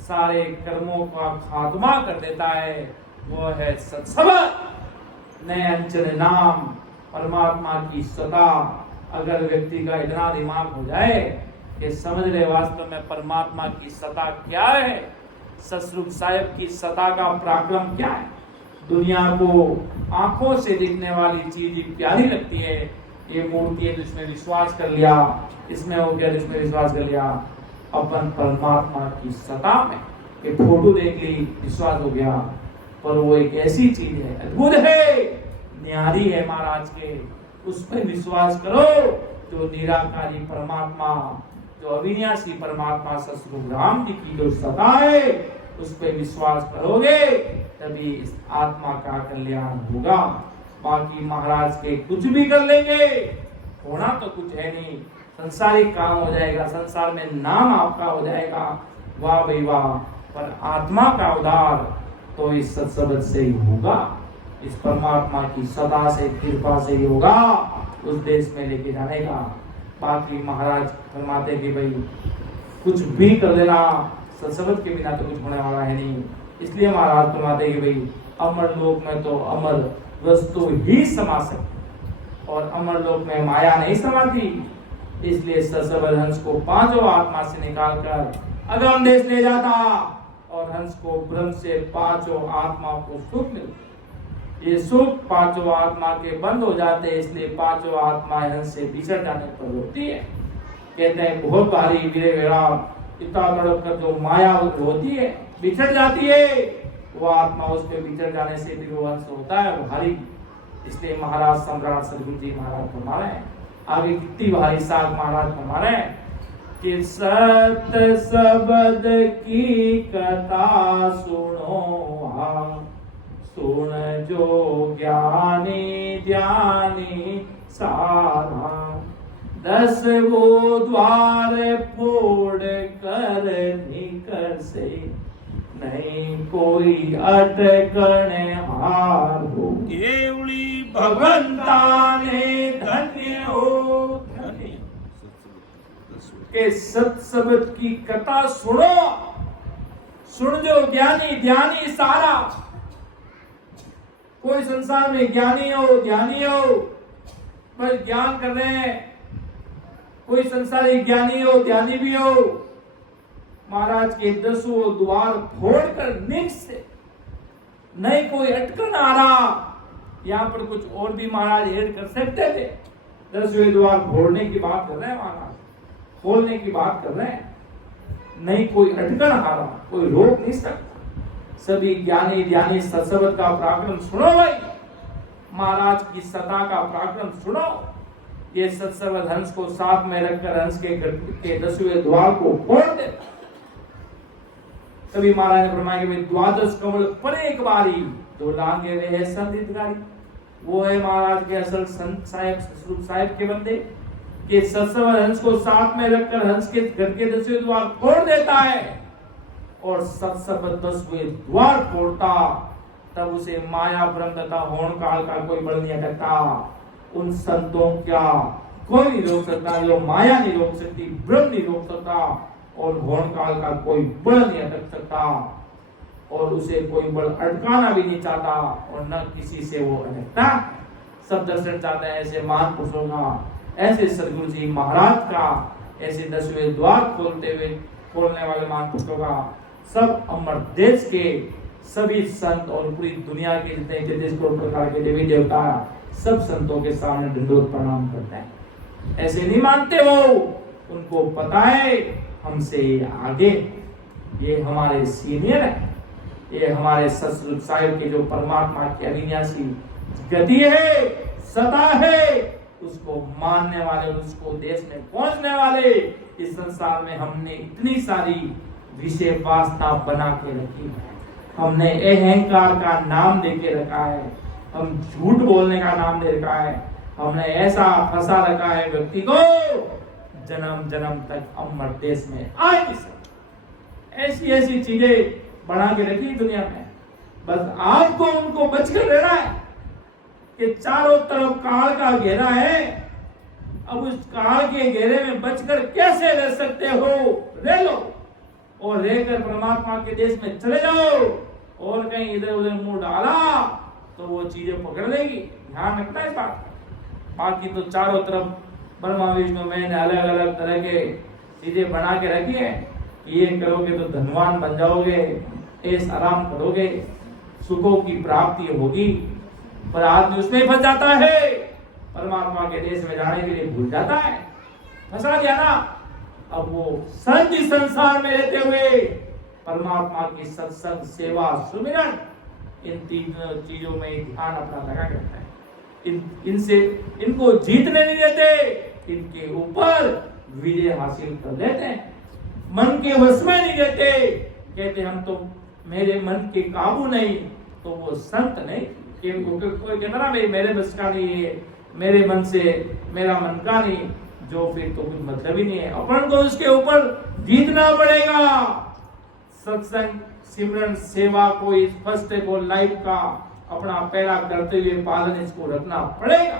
सारे कर्मों का खात्मा कर देता है, वो है सत्सबद नए अंचल नाम परमात्मा की सता। अगर व्यक्ति का इतना दिमाग हो जाए कि समझ ले वास्तव में परमात्मा की सता क्या है, सतसंग साहिब की सता का पराक्रम क्या है। दुनिया को आंखों से दिखने वाली चीज प्यारी लगती है, ये मूर्ति है जिसमें विश्वास कर लिया, इसमें हो गया जिसमें विश्वास कर लिया। अपन परमात्मा की सता में ये फोटो देख ली विश्वास हो गया, पर वो एक ऐसी चीज है, अद्भुत है, न्यारी है महाराज के, उस पर विश्वास करो। जो निराकारी परमात्मा, जो अविनाशी परमात्मा सतगुरु राम जी की जो सता है, उस पर विश्वास करोगे तभी इस आत्मा का कल्याण होगा। बाकी महाराज के कुछ भी कर लेंगे, होना तो कुछ है नहीं, संसारिक काम हो जाएगा, संसार में नाम आपका हो जाएगा, वाह भाई वाह, पर आत्मा का उद्धार तो इस सत्संग से ही होगा, इस परमात्मा की सदा से कृपा से ही होगा, उस देश में लेके जाने का। बाकी महाराज फरमाते कि भाई कुछ भी कर देना, सत्संग के बिना तो कुछ होने वाला है नहीं। इसलिए महाराज फरमाते कि भाई अमर लोक में तो अमर वस्तु ही समा सकती, और अमर लोक में माया नहीं समाती। इसलिए सत्संग हंस को पांचों आत्मा से निकालकर अगम देश ले जाता, और हंस को ब्रह्म से पांचों आत्मा को सुख मिलता। ये सुख पांचों आत्मा के बंद हो जाते हैं, इसलिए पांचों आत्माएं हंस से बिछड़ जाने पर होती है। कहते हैं बहुत भारी वीरे वेड़ा इतना तड़प कर जो माया होती है बिछड़ जाती है, वो आत्मा उस पे बिछड़ जाने से भी वो हंस होता है भारी। इसलिए महाराज सम्राट सदगुरु जी महाराज फरमा रहे हैं, आगे कितनी भारी साख महाराज फरमा रहे हैं कि सत शब्द की कथा सुनो, सुन जो ज्ञानी ध्यानी सारा, 10 वो द्वार फोड़ कर निकल से, नहीं कोई अटकण हार हो। केवली भगवंता ने धन्य हो धन्य के सत्सबद की कथा सुनो, सुन जो ज्ञानी ध्यानी सारा। कोई संसार में ज्ञानी हो बस ज्ञान कर रहे हैं, कोई संसारी ज्ञानी हो ध्यानी भी हो, महाराज के 10 द्वार फोड़कर निक से, नहीं कोई अटकन आ रहा। यहाँ पर कुछ और भी महाराज ऐड कर सकते थे, 10वें द्वार फोड़ने की बात कर रहे हैं महाराज, खोलने की बात कर रहे हैं, नहीं कोई अटकन आ रहा, कोई रोक नहीं सकता। सभी ज्ञानी ध्यानी सत्संग का पराक्रम सुनो भाई, महाराज की सता का पराक्रम सुनो। ये सत्संग हंस को साथ में रखकर हंस के 10वें द्वार को फोड़ दे। तभी महाराज ने फरमाया कि 12 कमल पड़े एक बारी, जो लांगे वे है संत हितकारी। वो है महाराज के असल संत साहेब, सतगुरु साहेब के बंदे। कि सत्सवर हंस को साथ में रखकर हंस के घर के 10वें द्वार खोल देता है और सत्सव 10वें द्वार खोलता, तब उसे माया भ्रम तथा होण काल का कोई बल नहीं अटकता। उन संतों क्या कोई नहीं रोक सकता, जो माया नहीं रोक सकती, भ्रम नहीं रोक सकता और होण काल का कोई बल नहीं अटक सकता और उसे कोई बल अटकाना भी नहीं चाहता और न किसी से वो अटकता। सब दर्शन चाहते हैं ऐसे महान पुरुषों का, ऐसे सदगुरु जी महाराज का, ऐसे 10वें द्वार खोलने वाले महान पुरुषों का। सब अमर देश के सभी संत और पूरी दुनिया के जितने 33 करोड़ प्रकार के देवी देवता सब संतों के सामने दंडोत प्रणाम करते हैं। ऐसे नहीं मानते वो, उनको पता है हमसे आगे, ये हमारे सीनियर है, ये हमारे सतगुरु साहिब के जो परमात्मा की अविनाशी गति है, सता है, उसको मानने वाले, उसको देश में पहुंचने वाले इस संसार में हमने इतनी सारी विषय वासना बना के रखी है। हमने अहंकार का नाम दे के रखा है, हम झूठ बोलने का नाम दे रखा है, हमने ऐसा फंसा रखा है व्यक्ति को जन्म जन्म तक अमर देश में आ नहीं सकता। ऐसी ऐसी चीजें बना के रखी दुनिया में। बस आपको उनको बचकर रहना है कि चारों तरफ काल का घेरा है। अब उस काल के घेरे में बचकर कैसे रह सकते हो, रह लो और रहकर परमात्मा के देश में चले जाओ। और कहीं इधर उधर मुंह डाला तो वो चीजें पकड़ लेगी, ध्यान रखना है बात। बाकी तो चारों तरफ ब्रह्मा विष्णु मैंने अलग अलग तरह के चीजें बना के रखी है। ये करोगे तो धनवान बन जाओगे, ऐश आराम करोगे, सुखों की प्राप्ति होगी। पर आदमी उसमें फंस जाता है, परमात्मा के देश में जाने के लिए भूल जाता है, फंसा गया ना। अब वो संत इस संसार में रहते हुए परमात्मा की सत्संग सेवा सुमिरन इन तीन चीजों में ध्यान अपना लगा करता है। इनसे इनको जीतने नहीं देते, इनके ऊपर विजय हासिल कर लेते हैं। मन के वश में नहीं देते, कहते हम तो मेरे मन के काबू नहीं, तो वो संत नहीं। कोई कहता ना मेरे बस का नहीं है, मेरे मन से मेरा मन का नहीं, जो फिर तो कुछ मतलब ही नहीं है। अपन को उसके ऊपर जीतना पड़ेगा। सत्संग सिमरन सेवा को इस फर्स्ट को लाइफ का अपना पहला करते हुए पालन इसको रखना पड़ेगा,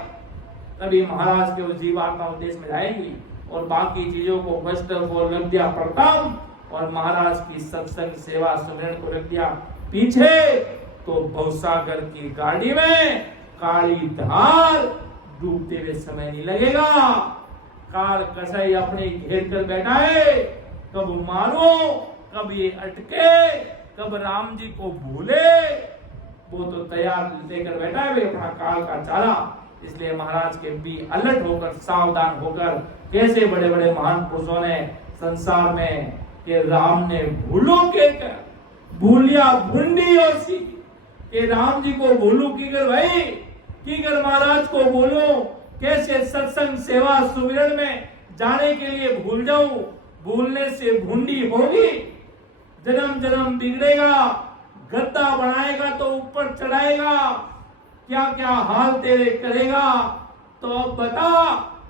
तभी महाराज के उस जीवात्मा देश में जाएंगी। और बाकी चीजों को फर्स्ट को रख दिया प्रथम और महाराज की सत्संग सेवा सुमरन को रख दिया पीछे, तो भवसागर की गाड़ी में काली धार डूबते हुए समय नहीं लगेगा। काल कसाई अपने घेर कर बैठा है, कब मारो, कब ये अटके, कब राम जी को भूले, वो तो तैयार लेकर बैठा है अपना काल का चारा। इसलिए महाराज के भी अलर्ट होकर सावधान होकर, कैसे बड़े बड़े महान पुरुषों ने संसार में कि राम ने भूलो के कर भूलिया भूंडी और सी कि राम जी को भूलू की कर भाई की कर महाराज को बोलो, कैसे सत्संग सेवा सुमिरन में जाने के लिए भूल जाऊं। भूलने से भूंडी होगी, जन्म जन्म बिगड़ेगा, गद्दा बनाएगा तो ऊपर चढ़ाएगा, क्या क्या हाल तेरे करेगा। तो अब बता,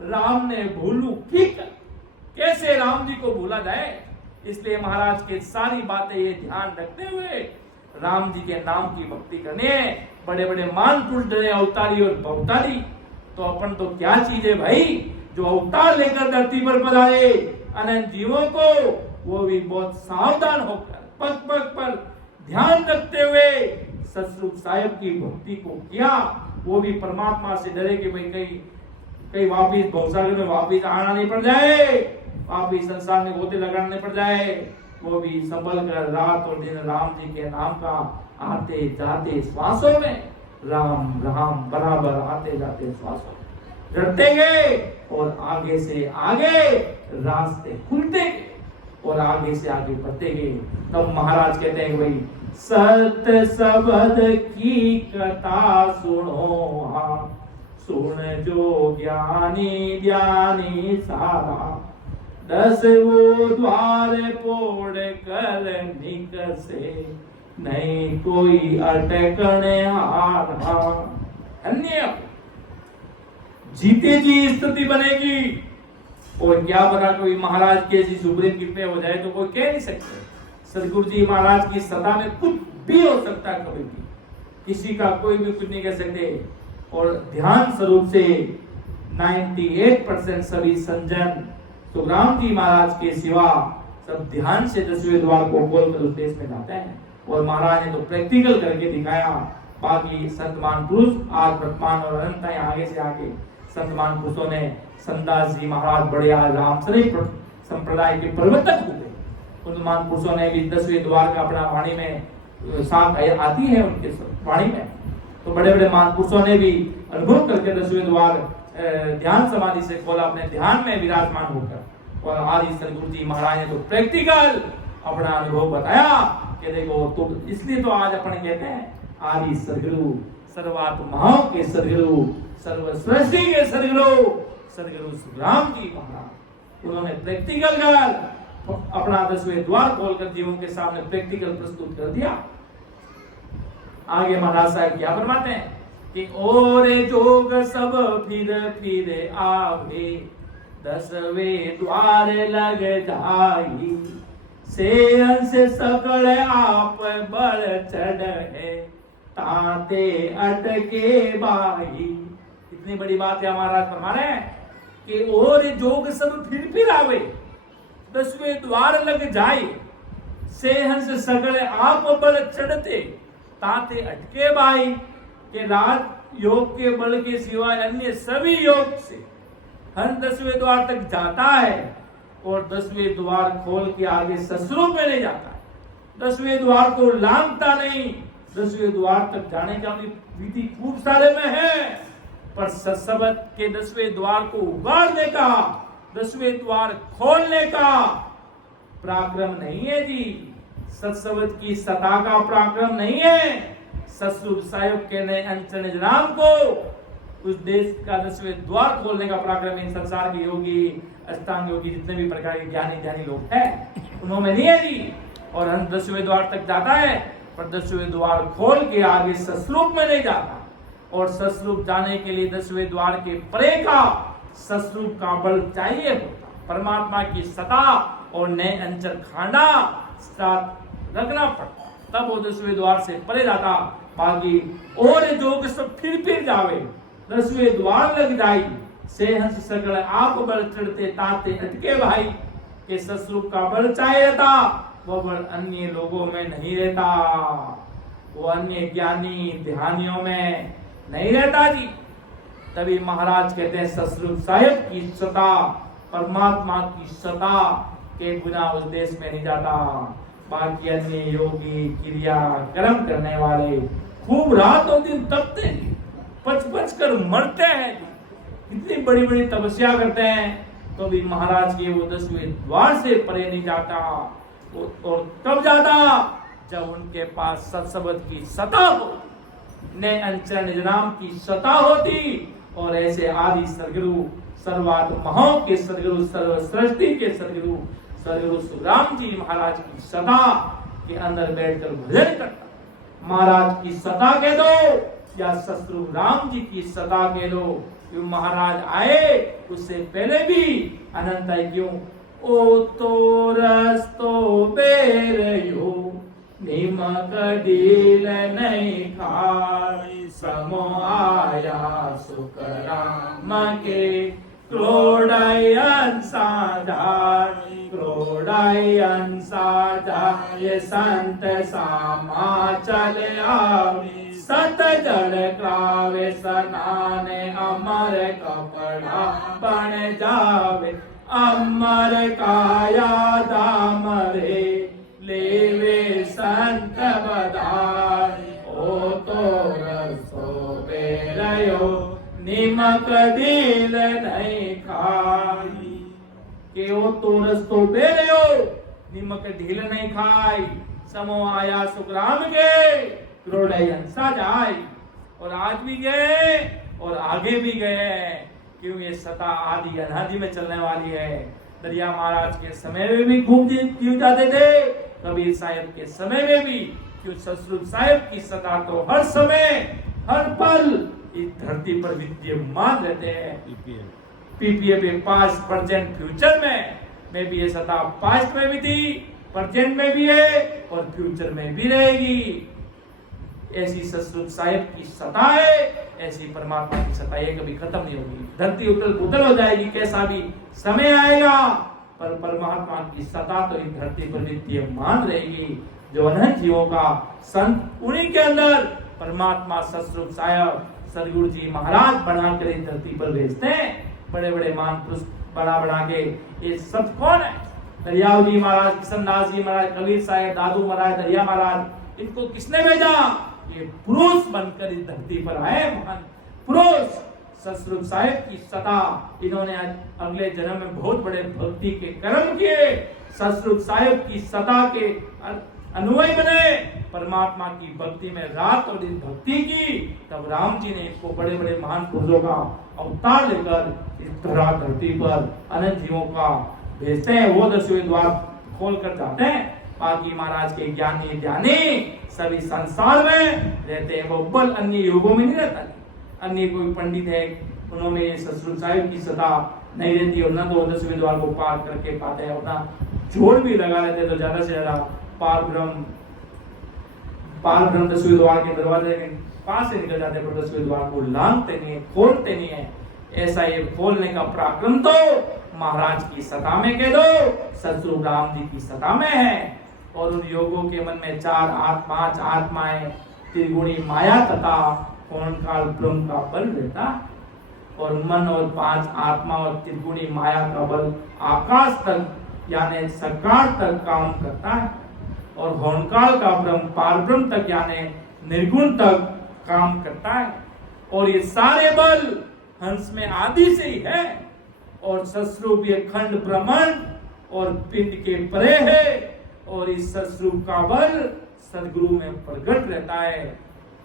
राम ने भूलू की कैसे राम जी को भूला जाए। इसलिए महाराज के सारी बातें ये ध्यान रखते हुए राम जी के नाम की भक्ति करनी है। बड़े बड़े मान पुरुष अवतारी और भवतारी, तो अपन तो क्या चीज है भाई, जो अवतार लेकर धरती पर पधारे अनंत जीवों को, वो भी बहुत सावधान होकर पग पग पर ध्यान रखते हुए सतरूप साहिब की भक्ति को किया। वो भी परमात्मा से डरे कि भाई कहीं वापिस भवसागर में वापिस आना नहीं पड़ जाए, वापिस संसार में गोते लगाने पड़ जाए। वो भी संभल कर रात और दिन राम जी के नाम का आते जाते श्वासों में राम राम बराबर आते जाते श्वासों में डरते गए और आगे से आगे रास्ते खुलते गए और आगे से आगे बढ़ते गए। तब महाराज कहते हैं भाई सत्य शब्द की कथा सुनो, सुन जो ज्ञानी ज्ञानी सारा, 10 वो द्वार पोड़ कर निकसे, नहीं कोई अटकने हारा। अन्य जीते जी स्थिति बनेगी, और क्या पता कोई महाराज की ऐसी सुप्रीम कृपा हो जाए तो कोई कह नहीं सकते। सदगुरु जी महाराज की सत्ता में कुछ भी हो सकता है, कभी भी किसी का कोई भी कुछ नहीं कह सकते। और ध्यान स्वरूप से 98% सभी संजन सुखराम जी महाराज के सिवा सब ध्यान से 10वें द्वार को खोलकर उस देश में जाते हैं। और महाराज ने तो प्रैक्टिकल करके दिखाया। बाकी संतमान पुरुष आज वर्तमान और अनंत आगे से आगे संतमान पुरुषों ने, संदास जी महाराज बड़े रामसरी संप्रदाय के प्रवर्तक हुए। उन पुरुषों ने भी 10वें द्वार का अपना वाणी में साथ आती है उनके वाणी में। तो बड़े बड़े महापुरुषों ने भी अनुभव करके 10वें द्वार ध्यान समाधि से खोला, अपने ध्यान में विराजमान होकर। और आदि सदगुरु जी महाराज ने तो प्रैक्टिकल अपना अनुभव बताया कि देखो, तो इसलिए तो आज अपन कहते हैं आदि सदगुरु, सर्वात्माओं के सदगुरु, सर्वसृष्टि के सदगुरु, सदगुरु सुखराम जी महाराज। उन्होंने प्रैक्टिकल कर अपना 10वें द्वार खोलकर जीवों के सामने प्रैक्टिकल प्रस्तुत कर दिया। आगे महाराज साहब क्या फरमाते हैं कि और जोग सब फिर फिर आवे, 10वें द्वार लग जाई, से अंश सकल आप बल चढ़ है, ताते अटके बाई। इतनी बड़ी बात है महाराज फरमा रहे हैं कि और जोग सब फिर आवे, 10वें द्वार लग जाए, से हंस सकल आप बल चढ़ते, ताते अटके बाई। के राज योग के बल के सिवाय अन्य सभी योग से हर 10वें द्वार तक जाता है और 10वें द्वार खोल के आगे ससुरों में ले जाता है। 10वें द्वार को लांघता नहीं। 10वें द्वार तक जाने का भी विधि खूब सारे में है, पर सत्सबत के 10वें द्वार को उगाड़ने का, 10वें द्वार खोलने का पराक्रम नहीं है जी। सत्सबत की सता का पराक्रम नहीं है। सतसुर साहिब के नए अंचल राम को उस देश का 10वें द्वार खोलने का पराक्रम इन संसार के योगी, अष्टांग योगी, जितने भी प्रकार के ज्ञानी लोग हैं उन्होंने नहीं है जी। और हम 10वें द्वार तक जाता है, पर 10वें द्वार खोल के आगे सतस्लोक में नहीं जाता। और सतस्लोक जाने के लिए 10वें द्वार के परे का सतस्लोक का बल चाहिए होता। परमात्मा की सता और नए अंचल खांडा साथ रखना पड़ता, तब वो 10वें द्वार से परे जाता। बाकी और जोग सब फिर जावे, 10वें द्वार लग जाई, से हंस सकल आप बल चढ़ते, ताते अटके भाई। के ससुर का बल चाहे रहता, वो बल अन्य लोगों में नहीं रहता, वो अन्य ज्ञानी ध्यानियों में नहीं रहता जी। तभी महाराज कहते हैं ससुर साहिब की सता, परमात्मा की सता के गुना उस देश में नहीं जाता। बाकी अन्य योगी क्रिया कर्म करने वाले खूब रात और दिन तपते हैं, पच कर मरते हैं, इतनी बड़ी बड़ी तपस्या करते हैं, तो भी महाराज के वो 10वें द्वार से परे नहीं जाता। और तब जाता जब उनके पास सत्सबत की सता हो, ने अंचल निज नाम की सता होती। और ऐसे आदि सदगुरु, सर्वात्माओं के सदगुरु, सर्वसृष्टि के सदगुरु, सदगुरु सुखराम जी महाराज की सता के अंदर बैठकर भजन करता। महाराज की सता कह दो या ससुर राम जी की सता कह दो, क्यों महाराज आए उससे पहले भी अनंत है। क्यों ओ तो रस्तो बेरयो, निमक डील नहीं खाई, समो आया सुखराम के, क्रोड़यन साजाई, क्रोड़यन साजाए, संत सामा चले आवे, सत जल क्रावे, सनाने अमर कपड़ा बन जावे, अमर काया दाम रे, लेवे संत बधाई। ओ तो रसो बेरयो, निमक डील नहीं खाई। के ओ तो रस्तो बेरयो, निमक ढील नहीं खाई, समो आया सुखराम के, क्रोड़यन साजाई। और आज भी गए और आगे भी गए, क्यों ये सता आदि अनादि में चलने वाली है। दरिया महाराज के समय में भी घूम क्यों जाते थे, कबीर साहिब के समय में भी, क्यों ससुर साहिब की सता तो हर समय हर पल इस धरती पर विद्यमान रहते हैं। पीपीए पे 5% फ्यूचर में भी ये सत्ता पास्ट में भी थी, प्रेजेंट में भी है और फ्यूचर में भी रहेगी। ऐसी सतसंग साहिब की सत्ता है, ऐसी परमात्मा की सत्ता है, कभी खत्म नहीं होगी। धरती उथल पुथल हो जाएगी, कैसा भी समय आएगा, पर परमात्मा की सत्ता तो इस धरती पर विद्यमान रहेगी। जो अनंत जीवों का संत, उन्हीं के अंदर परमात्मा सतसंग साहिब सदगुरु जी महाराज बनाकर इस धरती पर भेजते हैं। बड़े बड़े मान पुरुष बना के, ये सब कौन है? दरियाव जी महाराज, किशनदास जी महाराज, कबीर साहेब, दादू महाराज, दरिया महाराज, इनको किसने भेजा? ये पुरुष बनकर इस धरती पर आए, महान पुरुष। सतसंग साहिब की सत्ता, इन्होंने अगले जन्म में बहुत बड़े भक्ति के कर्म किए, सतसंग साहिब की सत्ता के अनुयायी बने, परमात्मा की भक्ति में रात और दिन भक्ति की। तब राम जी ने इनको बड़े बड़े महान पुरुषों का अवतार लेकर इस धरती पर अनंत जीवों का भेजते हैं। वो 10वें द्वार खोल कर जाते हैं। बाकी महाराज के ज्ञानी ध्यानी सभी संसार में रहते हैं, वो बल अन्य युगों में नहीं रहता। अन्य कोई पंडित है, उन्होंने ये सतसंग साहिब की सत्ता नहीं रहती, और न तो 10वें द्वार को पार करके पाते हैं, उतना जोर भी लगा लेते तो ज्यादा से ज्यादा पार ब्रह्म 10वें द्वार के दरवाजे के पास से निकल जाते, पर 10वें द्वार को लांघते नहीं है, खोलते नहीं है। ऐसा ये खोलने का पराक्रम तो महाराज की सत्ता में कह दो, सतगुरु राम जी की सत्ता में है। और उन योगों के मन में 5 आत्माएं, त्रिगुणी माया तथा काल ब्रह्म का बल रहता है। और मन और 5 आत्मा और त्रिगुणी माया का बल आकाश तक यानी सकार तक काम करता है, और होनकाल का ब्रह्म पारब्रह्म तक यानी निर्गुण तक काम करता है। और ये सारे बल हंस में आदि से ही है, और सस्वरूप ये खंड ब्रह्मांड और पिंड के परे है, और इस सस्वरूप का बल सदगुरु में प्रकट रहता है।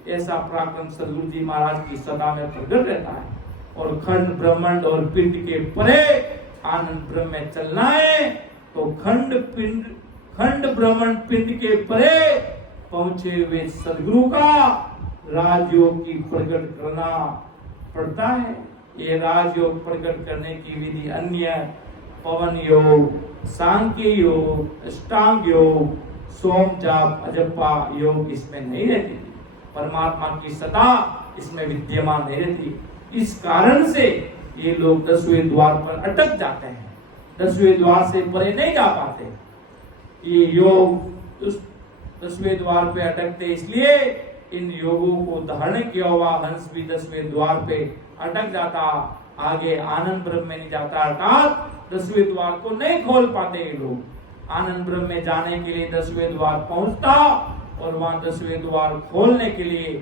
ऐसा पराक्रम सदगुरु जी महाराज की सदा में प्रकट रहता है। और खंड ब्रह्मांड और पिंड के परे आनंद ब्रह्म में चलना है, तो खंड ब्रह्मांड पिंड के परे पहुंचे हुए सदगुरु का राजयोग की प्रकट करना पड़ता है। ये राजयोग प्रकट करने की विधि अन्य पवन योग, सांख्य योग, अष्टांग योग, सोम जाप, अजप्पा योग इसमें नहीं रहती थी। परमात्मा की सत्ता इसमें विद्यमान नहीं रहती। इस कारण से ये लोग 10वें द्वार पर अटक जाते हैं, 10वें द्वार से परे नहीं जा पाते। ये योग उस 10वें द्वार पे अटकते, इसलिए इन योगों को धारण किया हुआ हंस भी 10वें द्वार पे अटक जाता, आगे आनंद ब्रह्म में नहीं जाता। अर्थात 10वें द्वार को नहीं खोल पाते ये लोग। आनंद ब्रह्म में जाने के लिए 10वें द्वार पहुंचता, और वहां 10वें द्वार खोलने के लिए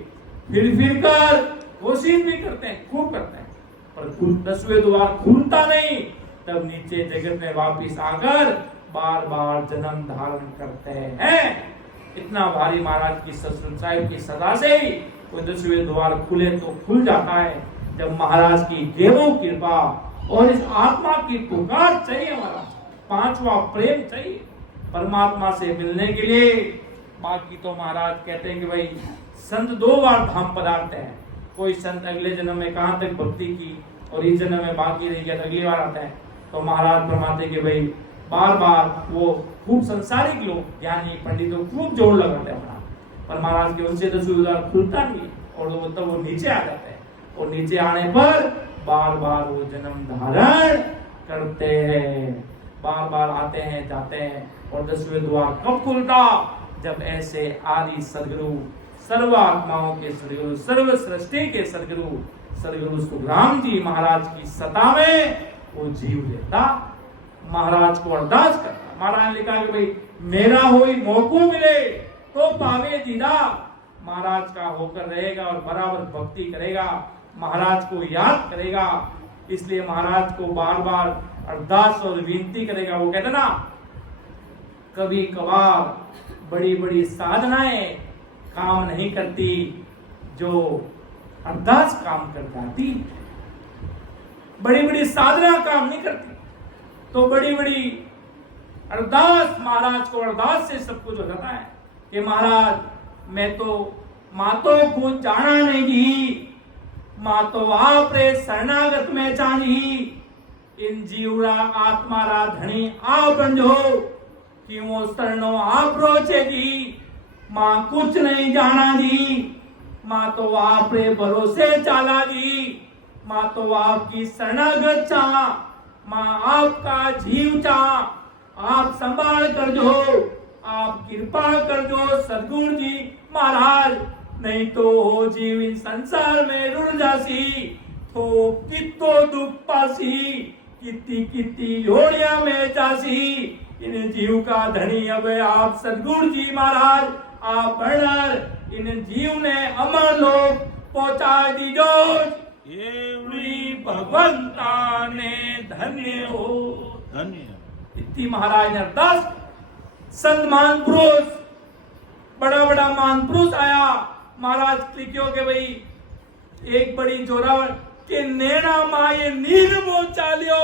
फिर कर कोशिश भी करते हैं, खूब करते हैं, पर 10वें द्वार खुलता नहीं। तब नीचे जगत में वापिस आकर बार बार जन्म धारण करते हैं। इतना भारी महाराज की सतसंग साहिब की सदा से ही वो 10वें द्वार खुले तो खुल जाता है, जब महाराज की देवों कृपा और इस आत्मा की पुकार चाहिए। महाराज 5वां प्रेम चाहिए परमात्मा से मिलने के लिए। बाकी तो महाराज कहते हैं कि भाई संत 2 बार धाम पधारते हैं। कोई संत अगले जन्म में कहां तक भक्ति की और इस जन्म में बाकी रह गया, अगली बार आते हैं। तो महाराज फरमाते कि भाई बार बार वो खूब संसारिक लोग ज्ञानी पंडितों खूब जोर लगाते हैं अपना, पर महाराज के उनसे 10वें द्वार खुलता नहीं, और वो तब वो नीचे आ जाते हैं, और नीचे आने पर बार बार वो जन्म धारण करते हैं, बार बार आते हैं जाते हैं। और 10वें द्वार कब खुलता? जब ऐसे आदि सदगुरु, सर्व आत्माओं के सदगुरु, सर्व सृष्टि के सदगुरु सुखराम जी महाराज की सत्ता में वो जीव लेता, महाराज को अरदास करता। महाराज ने लिखा कि भाई मेरा होई मौको मिले तो पावे दीदा, महाराज का होकर रहेगा और बराबर भक्ति करेगा, महाराज को याद करेगा। इसलिए महाराज को बार बार अरदास और विनती करेगा। वो कहते ना, कभी कभार बड़ी बड़ी साधनाएं काम नहीं करती, जो अरदास काम कर जाती। बड़ी बड़ी साधना काम नहीं करती, तो बड़ी बड़ी अरदास, महाराज को अरदास से सब कुछ हो जाता है कि महाराज मैं तो मातो को जाना नहीं, मातो आप रे शरणागत में जानी, इन जीवरा आत्मारा धनी आप बंजो कि वो शरणो आप रोचेगी मां कुछ नहीं जाना जी मां तो आप रे भरोसे चाला जी मां तो आपकी शरणागत चा मां आपका जीव चा आप संभाल कर जो आप कृपा कर जो सदगुरु जी महाराज नहीं तो हो जीव इन संसार में रुड़ जासी तो कितो दुख पासी कितनी कितनी जोड़िया में जासी इन जीव का धनी अब आप सदगुरु जी महाराज आप भंडार इन जीव ने अमर लोक पहुंचा दीजो एवरी भगवंता ने धन्य हो धन्य इतनी महाराज ने अरदास संत महान पुरुष बड़ा बड़ा महान पुरुष आया महाराज लिखियो के भाई एक बड़ी जोरावर के नेना माये नीर मो चालियो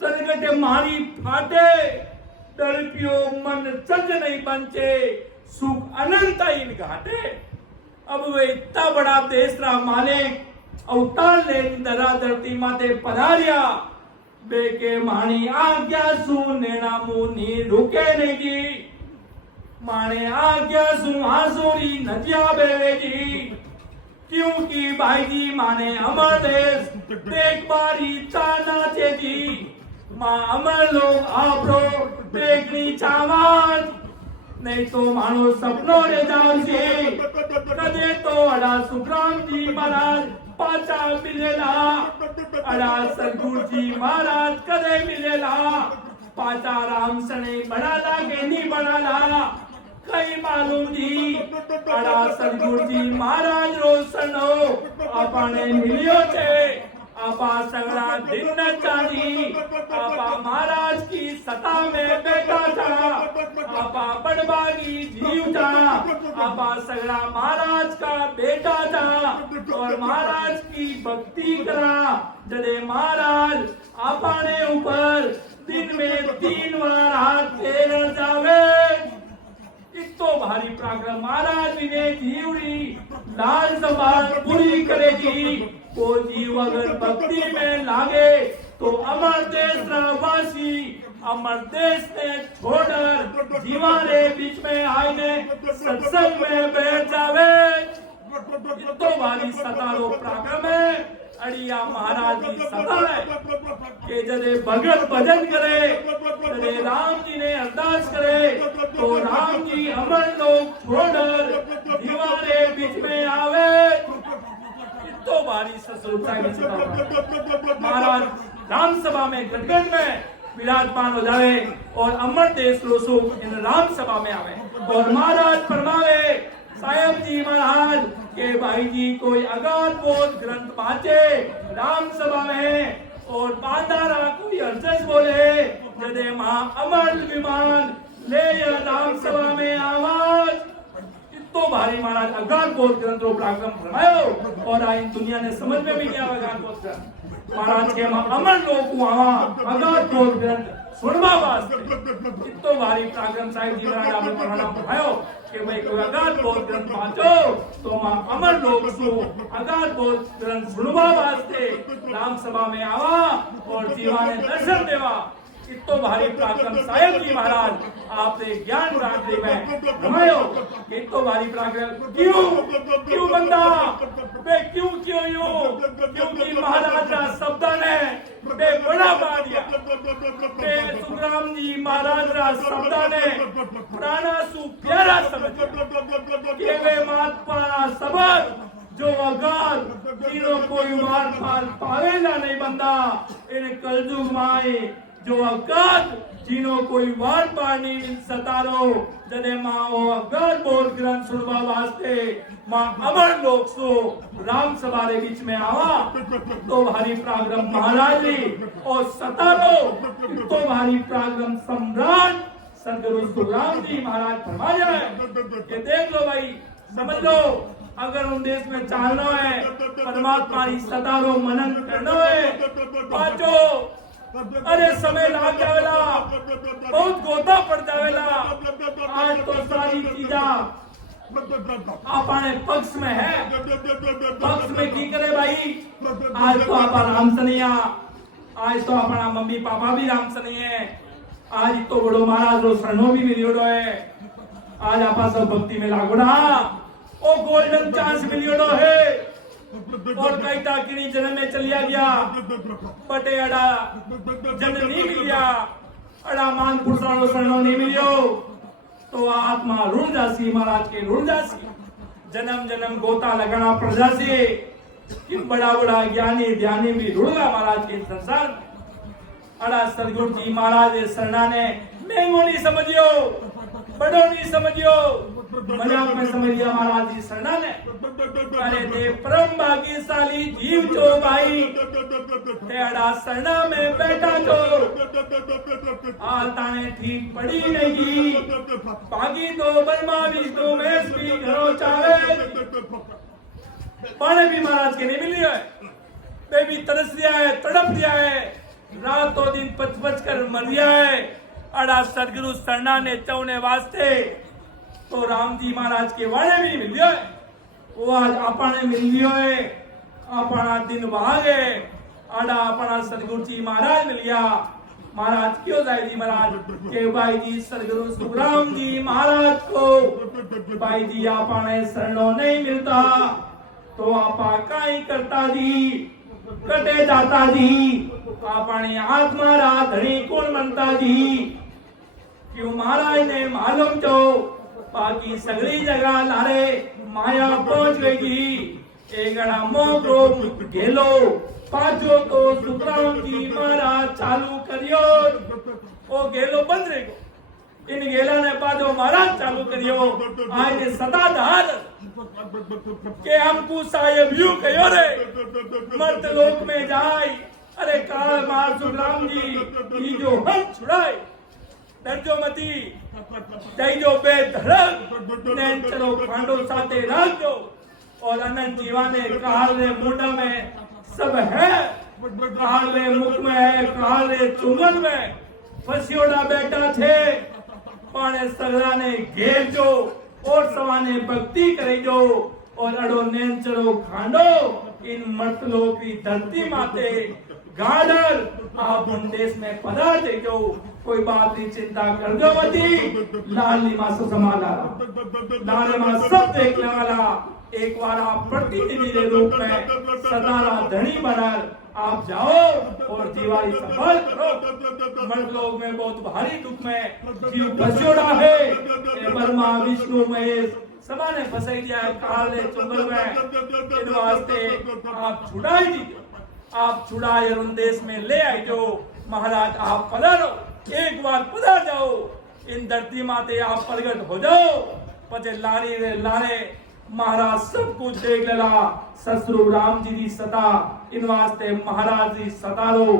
चलगटे मारी फाटे डर पियो मन चंद नहीं बंचे सुख अनंत इन घाटे अब वे इतना बड़ा देश रा मालिक अवतार ले दरा धरती माते पधारिया बेके मानी आज्ञा सु नेना मुनि रुके नेगी माने आज्ञा सु आसुरी नदिया बेवेगी क्योंकि भाई जी माने अमर देश देख बारी चाना चेगी मां अमर लोग आपरो देखनी चावाज नहीं तो मानो सपनों रे जान से कदे तो अड़ा सुखराम जी महाराज पाचा मिलेला अड़ा सदगुरु जी महाराज कदे मिलेला पाचा राम सने बनाला के नहीं बनाला कई मालूम जी अड़ा सदगुरु जी महाराज रोशनो अपने मिलियो छे आपा सगड़ा दिन न चाही आपा महाराज की सता में बैठा था आपा बड़बागी जीव था आपा सगड़ा महाराज का बेटा था और महाराज की भक्ति करा जदे महाराज आपा ने ऊपर दिन में 3 बार हाथ फेर जावे इतो भारी पराक्रम महाराज ने जीवरी लाल संभाल पूरी करेगी वो जीव अगर भक्ति में लागे तो अमर देश वासी अमर देश ने छोड़कर जीवारे बीच में आईने सत्संग में बैठ जावे इतो भारी सतारो पराक्रम है अड़िया महाराज की सता है कि जदे भगत भजन करे जदे राम जी ने अरदास करे तो राम जी अमर लोग छोड़कर जीवारे बीच में आवे तो भारी ससुरता की सता महाराज राम सभा में गदगद में विराजमान हो जावे और अमर देश रोसो इन राम सभा में आवे और महाराज फरमावे साहेब जी महाराज के भाई जी कोई अगाध बोध ग्रंथ बांचे राम सभा में और बांधारा कोई अर्जस बोले जदे मां अमर विमान ले या राम सभा में आवाज तो भारी महाराज अगाध बोध ग्रंथों पराक्रम फरमायो और आई दुनिया ने समझ में भी नहीं आवा अगाध बोध ग्रंथ महाराज के अमर लोग आवा अगाध बोध ग्रंथ सुनवा वास्ते इतो भारी पराक्रम साहिब जी महाराज आपने पढ़ाना फरमायो कि भाई कोई अगाध बोध ग्रंथ बांचो तो मां अमर लोग सु अगाध बोध ग्रंथ सुनवा वास्ते राम सभा में आवा और जीवा ने दर्शन देवा इतो भारी पराक्रम साहेब जी महाराज आपने ज्ञान रात्रि में रमायो इतो भारी पराक्रम क्यों बंदा बे क्यों यूं क्योंकि महाराज का शब्द ने बे बड़ा पा दिया बे सुखराम जी महाराज का शब्द ने प्राणा सु प्यारा समझ के वे मात पारा सबक जो अगाध तीनों कोई मार पावेगा नहीं बंदा इन कलयुग माए जो अगाध जिनो कोई वार पानी सतारो जने मां ओ अगाध बोल ग्रंथ सुनवा वास्ते मां अमर लोक सो राम सभा रे बीच में आवा तो भारी पराक्रम महाराज जी और सतारो तो भारी पराक्रम सम्राट सदगुरु सुखराम जी महाराज फरमाया है कि देख लो भाई समझ लो अगर उन देश में चलना है परमात्मा की सतारो मनन करना है पाचो अरे समय लाग जावेला बहुत गोता पड़ जावेला आज तो सारी चीजा आपने पक्ष में है पक्ष में की करे भाई आज तो आप आराम से नहीं आज तो अपना मम्मी पापा भी राम से नहीं है। आज तो बड़ो महाराज रो शरणों भी मिलियोड़ो है। आज आपा सब भक्ति में लागोड़ा ओ गोल्डन चांस मिलियोड़ो है। और कई टाकिनी जन्म में चलिया गया बटे अड़ा जन्म नहीं मिलिया अड़ा मान पुरुषाणो शरणों नहीं मिलियो तो आत्मा रुड़ जासी महाराज के रुड़ जासी जन्म जन्म गोता लगाना पड़ जासी कि बड़ा बड़ा ज्ञानी ध्यानी भी रुड़गा महाराज के संसार में। अड़ा सदगुरु जी महाराज शरणा ने महंगो नहीं समझियो बड़ो नहीं समझियो मजाक में समझ लिया महाराज जी शरणा ने। अरे दे परम भाग्यशाली जीव जो भाई तेरा शरणा में बैठा जो आलताने ठीक पड़ी नहीं बाकी तो ब्रह्मा विष्णु महेश भी घरों चाहे पाने भी महाराज के नहीं मिली है। वे भी तरस दिया है तड़प दिया है रातों दिन पच पच कर मर गया है। अड़ा सदगुरु शरणा ने चौने वास्ते तो राम जी महाराज के वाणे भी मिल गए वो आज अपने मिल लियो है अपना दिन भाग है। अड़ा अपना सदगुरु जी महाराज मिल गया महाराज क्यों जाए जी महाराज के भाई जी सदगुरु सुखराम जी महाराज को भाई जी अपने शरणों नहीं मिलता तो आपा काई करता जी कटे जाता जी अपने आत्मा रा धनी कौन बनता जी क्यों महाराज ने मालूम जो बाकी सगली जगह लारे माया पहुंच गई एक अड़ा मोगरो गेलो पाछो तो सुखराम जी महाराज चालू करियो ओ गेलो बंद रहेगो इन गेला ने पाछो महाराज चालू करियो आज सदाधार के हमको साहेब यू कहो रे मर्द लोक में जाए अरे काल मार सुखराम जी जो हम छुड़ाए डरजो मती जो बेधड़क नैन चलो खांडो साथे राखो और अनंत जीवाने काल रे मुंडा में सब है काल रे मुख में है काल रे चुंगल में फसियोड़ा बैठा थे पाने सगरा ने घेर जो और सवाने भक्ति करे जो और अड़ो नैन चलो खांडो इन मर्तलों की धरती माते गाडर आप देश में पधार दे जो कोई बात नहीं चिंता कर दो मती लाली माँ से समाला लाली माँ सब देखने वाला एक बार आप प्रतिनिधि के रूप में सदारा धनी बनार आप जाओ और दिवाली सफल करो। मर्द लोग में बहुत भारी दुख में जीव फंसोड़ा है ब्रह्मा विष्णु महेश समाने फंसाई दिया है काले चुंगल में इन वास्ते आप छुड़ाई दीजिए आप छुड़ाए अरुण देश में ले आए जो महाराज आप पधारो एक बार पधार जाओ इन धरती माते आप प्रगट हो जाओ पचे लारी रे लारे महाराज सब कुछ देख लेला ससुर राम जी दी सता इन वास्ते महाराज जी सतारो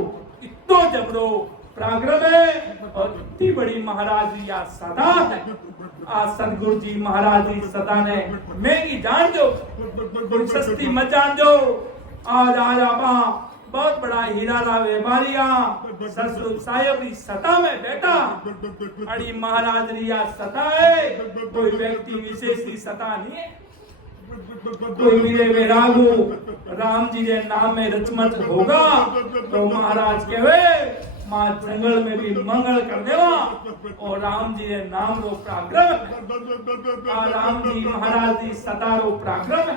इतो जबरो प्राग्रम है और इतनी बड़ी महाराज जी या सदा है आज सदगुरु जी महाराज जी सदा ने महंगी जान दो कोई सस्ती मत जान दो आज आपा बहुत बड़ा हीरा रा व्यापारिया ससुर साहेब की सता में बैठा अड़ी महाराज रिया सता है कोई व्यक्ति विशेष की सता नहीं है कोई मेरे वैरागु राम जी के नाम में रचमच होगा तो महाराज कहे माँ जंगल में भी मंगल कर देवा और राम जी के नाम रो पराक्रम राम जी महाराज जी सदा रो पराक्रम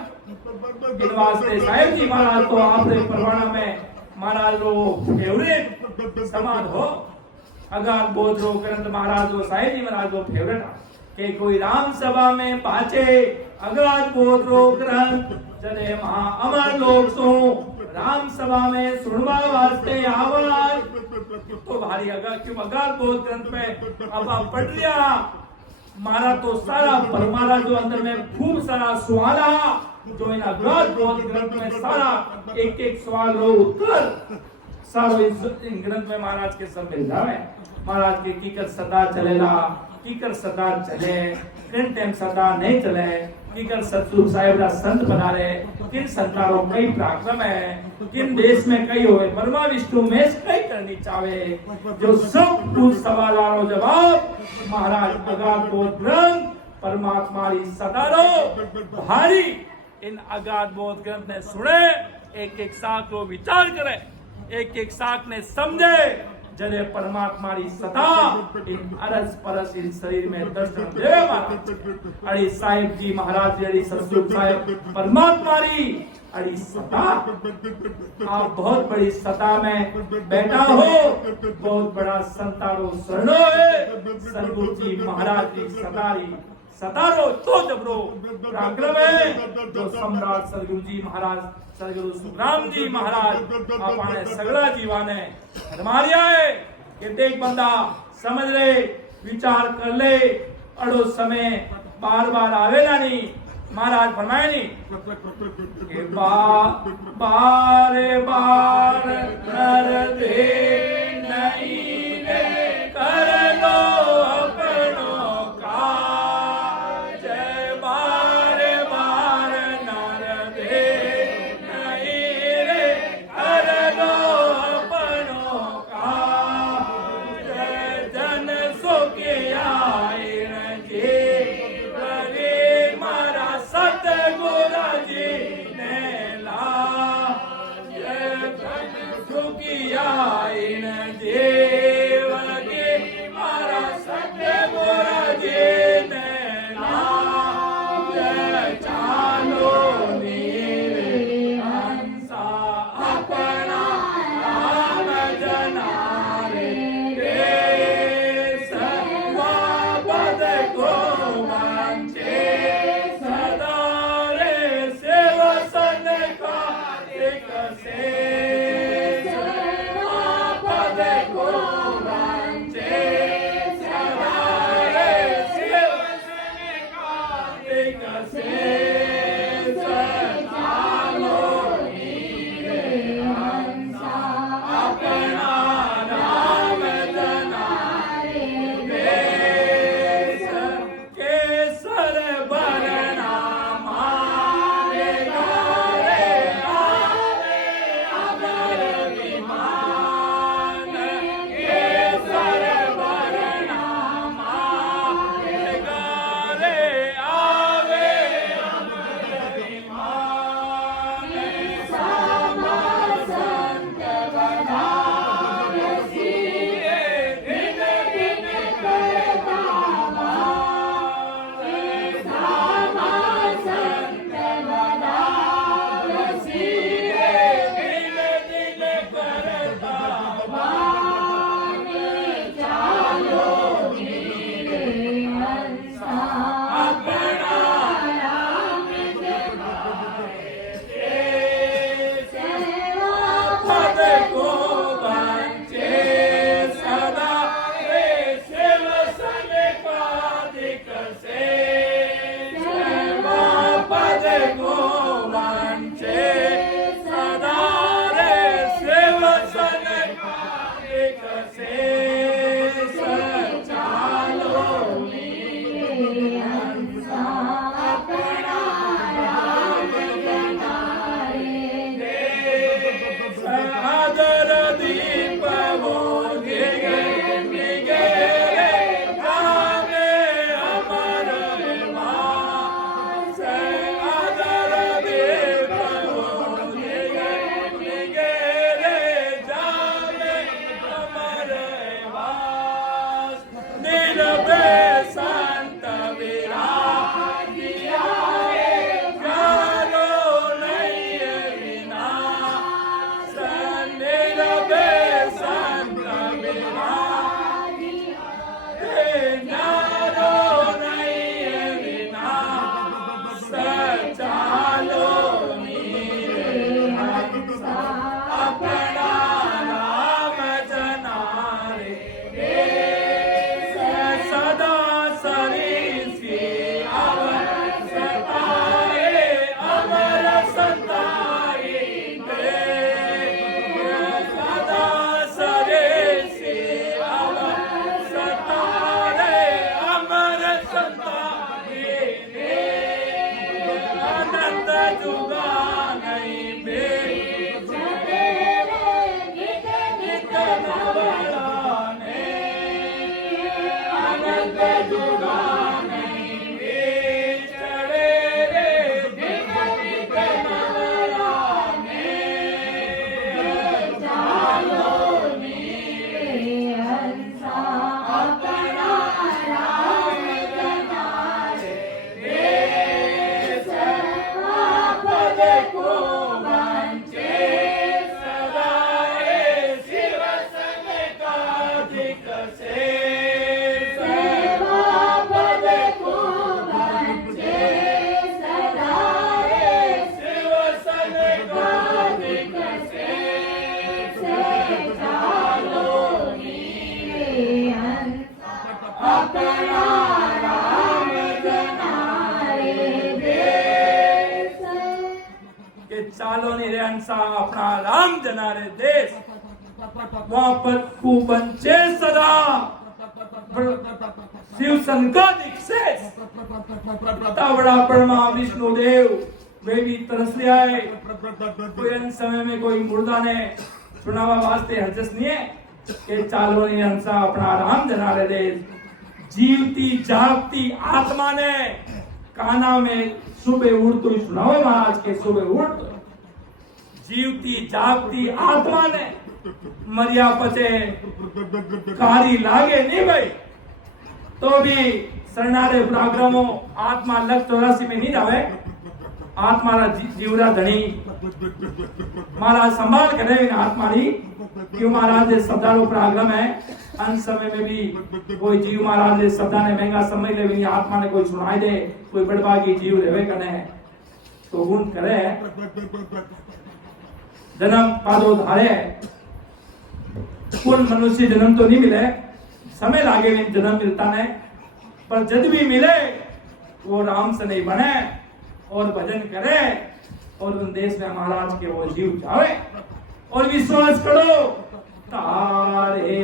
इन वास्ते साहेब जी महाराज तो आपने परवाना में महाराज रो फेवरेट समान हो अगर बोध रो ग्रंथ महाराज रो साहेब जी महाराज रो फेवरेट के कोई राम सभा में पाचे अगर बोध रो ग्रंथ जने महा अमर लोग सो राम सभा में सुनवा वास्ते आवाज तो भारी अगर क्यों अगर बोध ग्रंथ में अब आप पढ़ लिया मारा तो सारा परमारा जो अंदर में खूब सारा सवाल जो इन अगर बोध ग्रंथ में सारा एक एक सवाल रो उत्तर सारो इन ग्रंथ में महाराज के सब मिल जावे महाराज के कीकर सदा चलेला कीकर सदा चले किन टाइम सदा नहीं चले कीकर सतगुरु साहेब रा संत बना रहे किन संतारों कई पराक्रम है किन देश में कई होए ब्रह्मा विष्णु महेश कई करनी चाहे जो सब कुछ सवालों जवाब महाराज अगाध बोध ग्रंथ परमात्मा री सदारो भारी इन अगाध बोध ग्रंथ ने सुने एक एक साथ को विचार करे એક એક શાકને સમજે જ્યારે પરમાત્માની સતા અરસ પરસ इन शरीर में दर्शन देवे महाराज अड़ी साहिब जी महाराज अड़ी सतगुरु साहिब परमात्मारी अड़ी सता आप बहुत बड़ी सता में बैठा हो बहुत बड़ा संतारो शरणो है सतगुरु जी महाराज की सतारी सतारो तो जबरो पराक्रम है जो सम्राट सतगुरु जी महाराज सतगुरु सुखराम जी महाराज आपने सगड़ा जीवाने फरमाया है कि देख बंदा समझ ले विचार कर ले अड़ो समय बार बार आवेला नहीं महाराज फरमाए नहीं कि बारे बार कर दे नहीं रे कर लो अपनों का से सेवा पद को बंचे सदा रे शिव सनकादिक से चालो नीरे अपना राम जनारे देश के चालो नी रे हंसा अपना राम जनारे देश वहां पर खूब बंचे सदा शिव संकादिक से तावड़ा परमा विष्णु देव वे भी तरस ले आए। कोई अंत समय में कोई मुर्दा ने सुनावा वास्ते हर्जस नहीं है कि चालो नी हंसा अपना राम जनारे देश। जीवती जागती आत्मा ने काना में सुबह उठते ही सुनाओ महाराज के सुबह उठ जीवती जागती आत्मा ने मरिया पचे कारी लागे नहीं भाई तो भी शरणारे पराक्रमो आत्मा लग 84 में नहीं जावे आत्मा रा जीवरा धनी महाराज संभाल करे आत्मा री क्यों महाराज ये श्रद्धालु पराक्रम है अंत समय में भी कोई जीव महाराज ये श्रद्धा ने महंगा समय ले भी आत्मा ने कोई सुनाई दे कोई बड़भागी जीव लेवे कने तो गुण करे जन्म पादो धारे कुल मनुष्य जन्म तो नहीं मिले समय लागे नहीं जन्म मिलता नहीं पर जब भी मिले वो राम से नहीं बने और भजन करे और उन देश में महाराज के वो जीव जावे और विश्वास करो तारे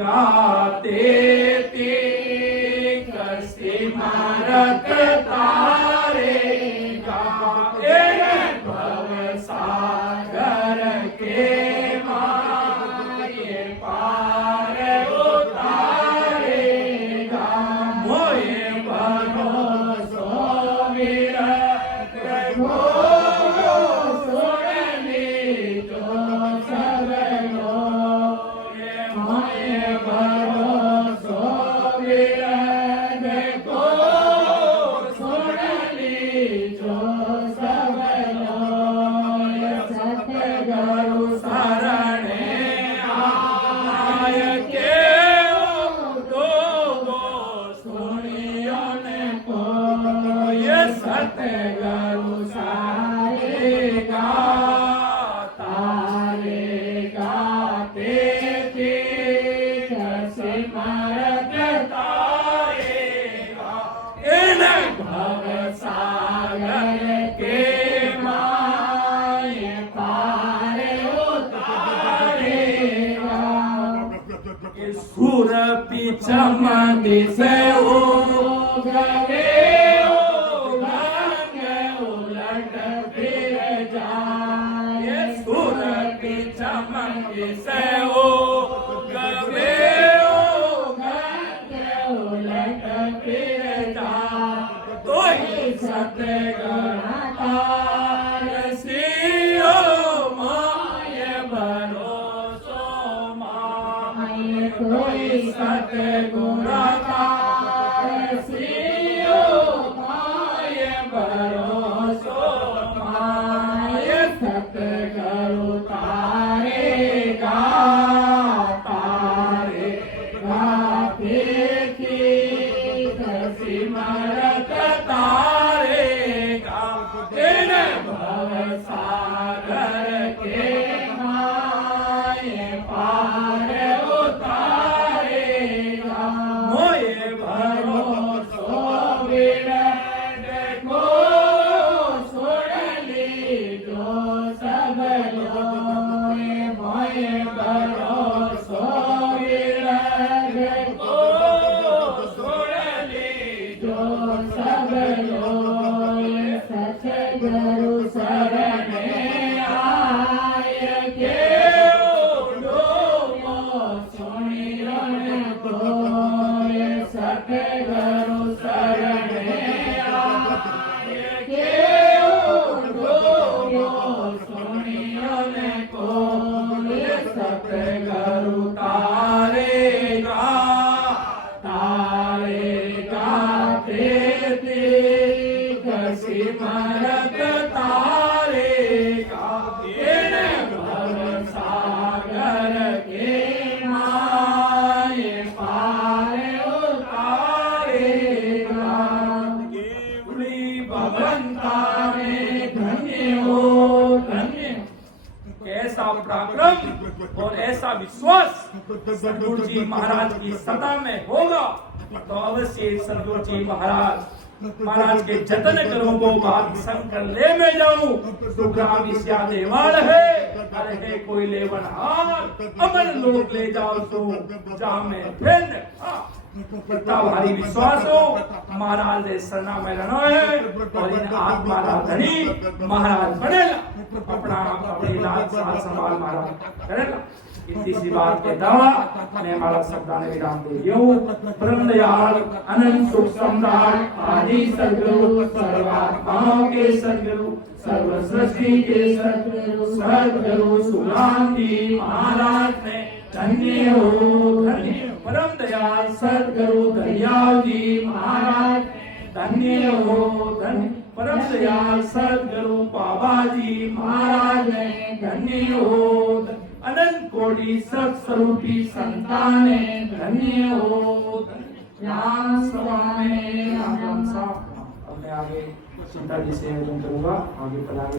गाते कसी मारक तारे गाए भव सागर के माये पार उतारेगा मोये भरोसो विरत को सुनली जो सब ये मोये भरोसो विरत को सुनली जो सब सतगुरु शरणे आय के दो सुनियो ने को ये सतगुरु सारेगा तारेगा तेती कसे मरक तारेगा इन भव सागर के माये पार उतारेगा सुर पिछम दिसे ओ गरे ओ भांग उलट फिर जाए सुर पिछम दिसे ओ गरे ओ भांग उलट फिर जाए तो सतगुण सियो माये भरोसो माये कोई सतगुण सियो माये भरोसो माये सतगुरु तारेगा तारेगा देखी कसी मरक तारेगा इन भव सागर के माये पार उतारेगा मोये भरोसो विरत को सुनली जो सब मोये भरोसो विरत को सदगुरु जी महाराज की सत्ता में होगा तो अवश्य सदगुरु जी महाराज के जतन करूं वो बात शंकर ले में जाऊं तो ग्राम इसया देवाल है अरे है कोई लेवन हार अमर लोग ले जाओ तो जहां में फिर इतना भारी विश्वास हो महाराज ने सरना में रहना है और इन आत्मा का धनी महाराज बनेगा अपनी लाज साथ संभाल महाराज करेगा। इतनी सी बात के दावा मैं हमारा शब्दाने विराम दे दिया हूँ। ब्रह्म दयाल अनंत सुख सम्राट आदि सद्गुरु सर्वात्माओं के सद्गुरु सर्व सृष्टि के सद्गुरु सुरांति महाराज ने धन्य हो धन्य परम दयाल सद्गुरु दयाल जी महाराज धन्य हो धन्य परम दयाल सद्गुरु बाबा जी महाराज ने धन्य हो अनंत कोटि सत्स्वरूपी संतान धन्य हो राम स्वामी राम राम साहब। अब मैं आगे चिंता जी से करूंगा आगे पढ़ाने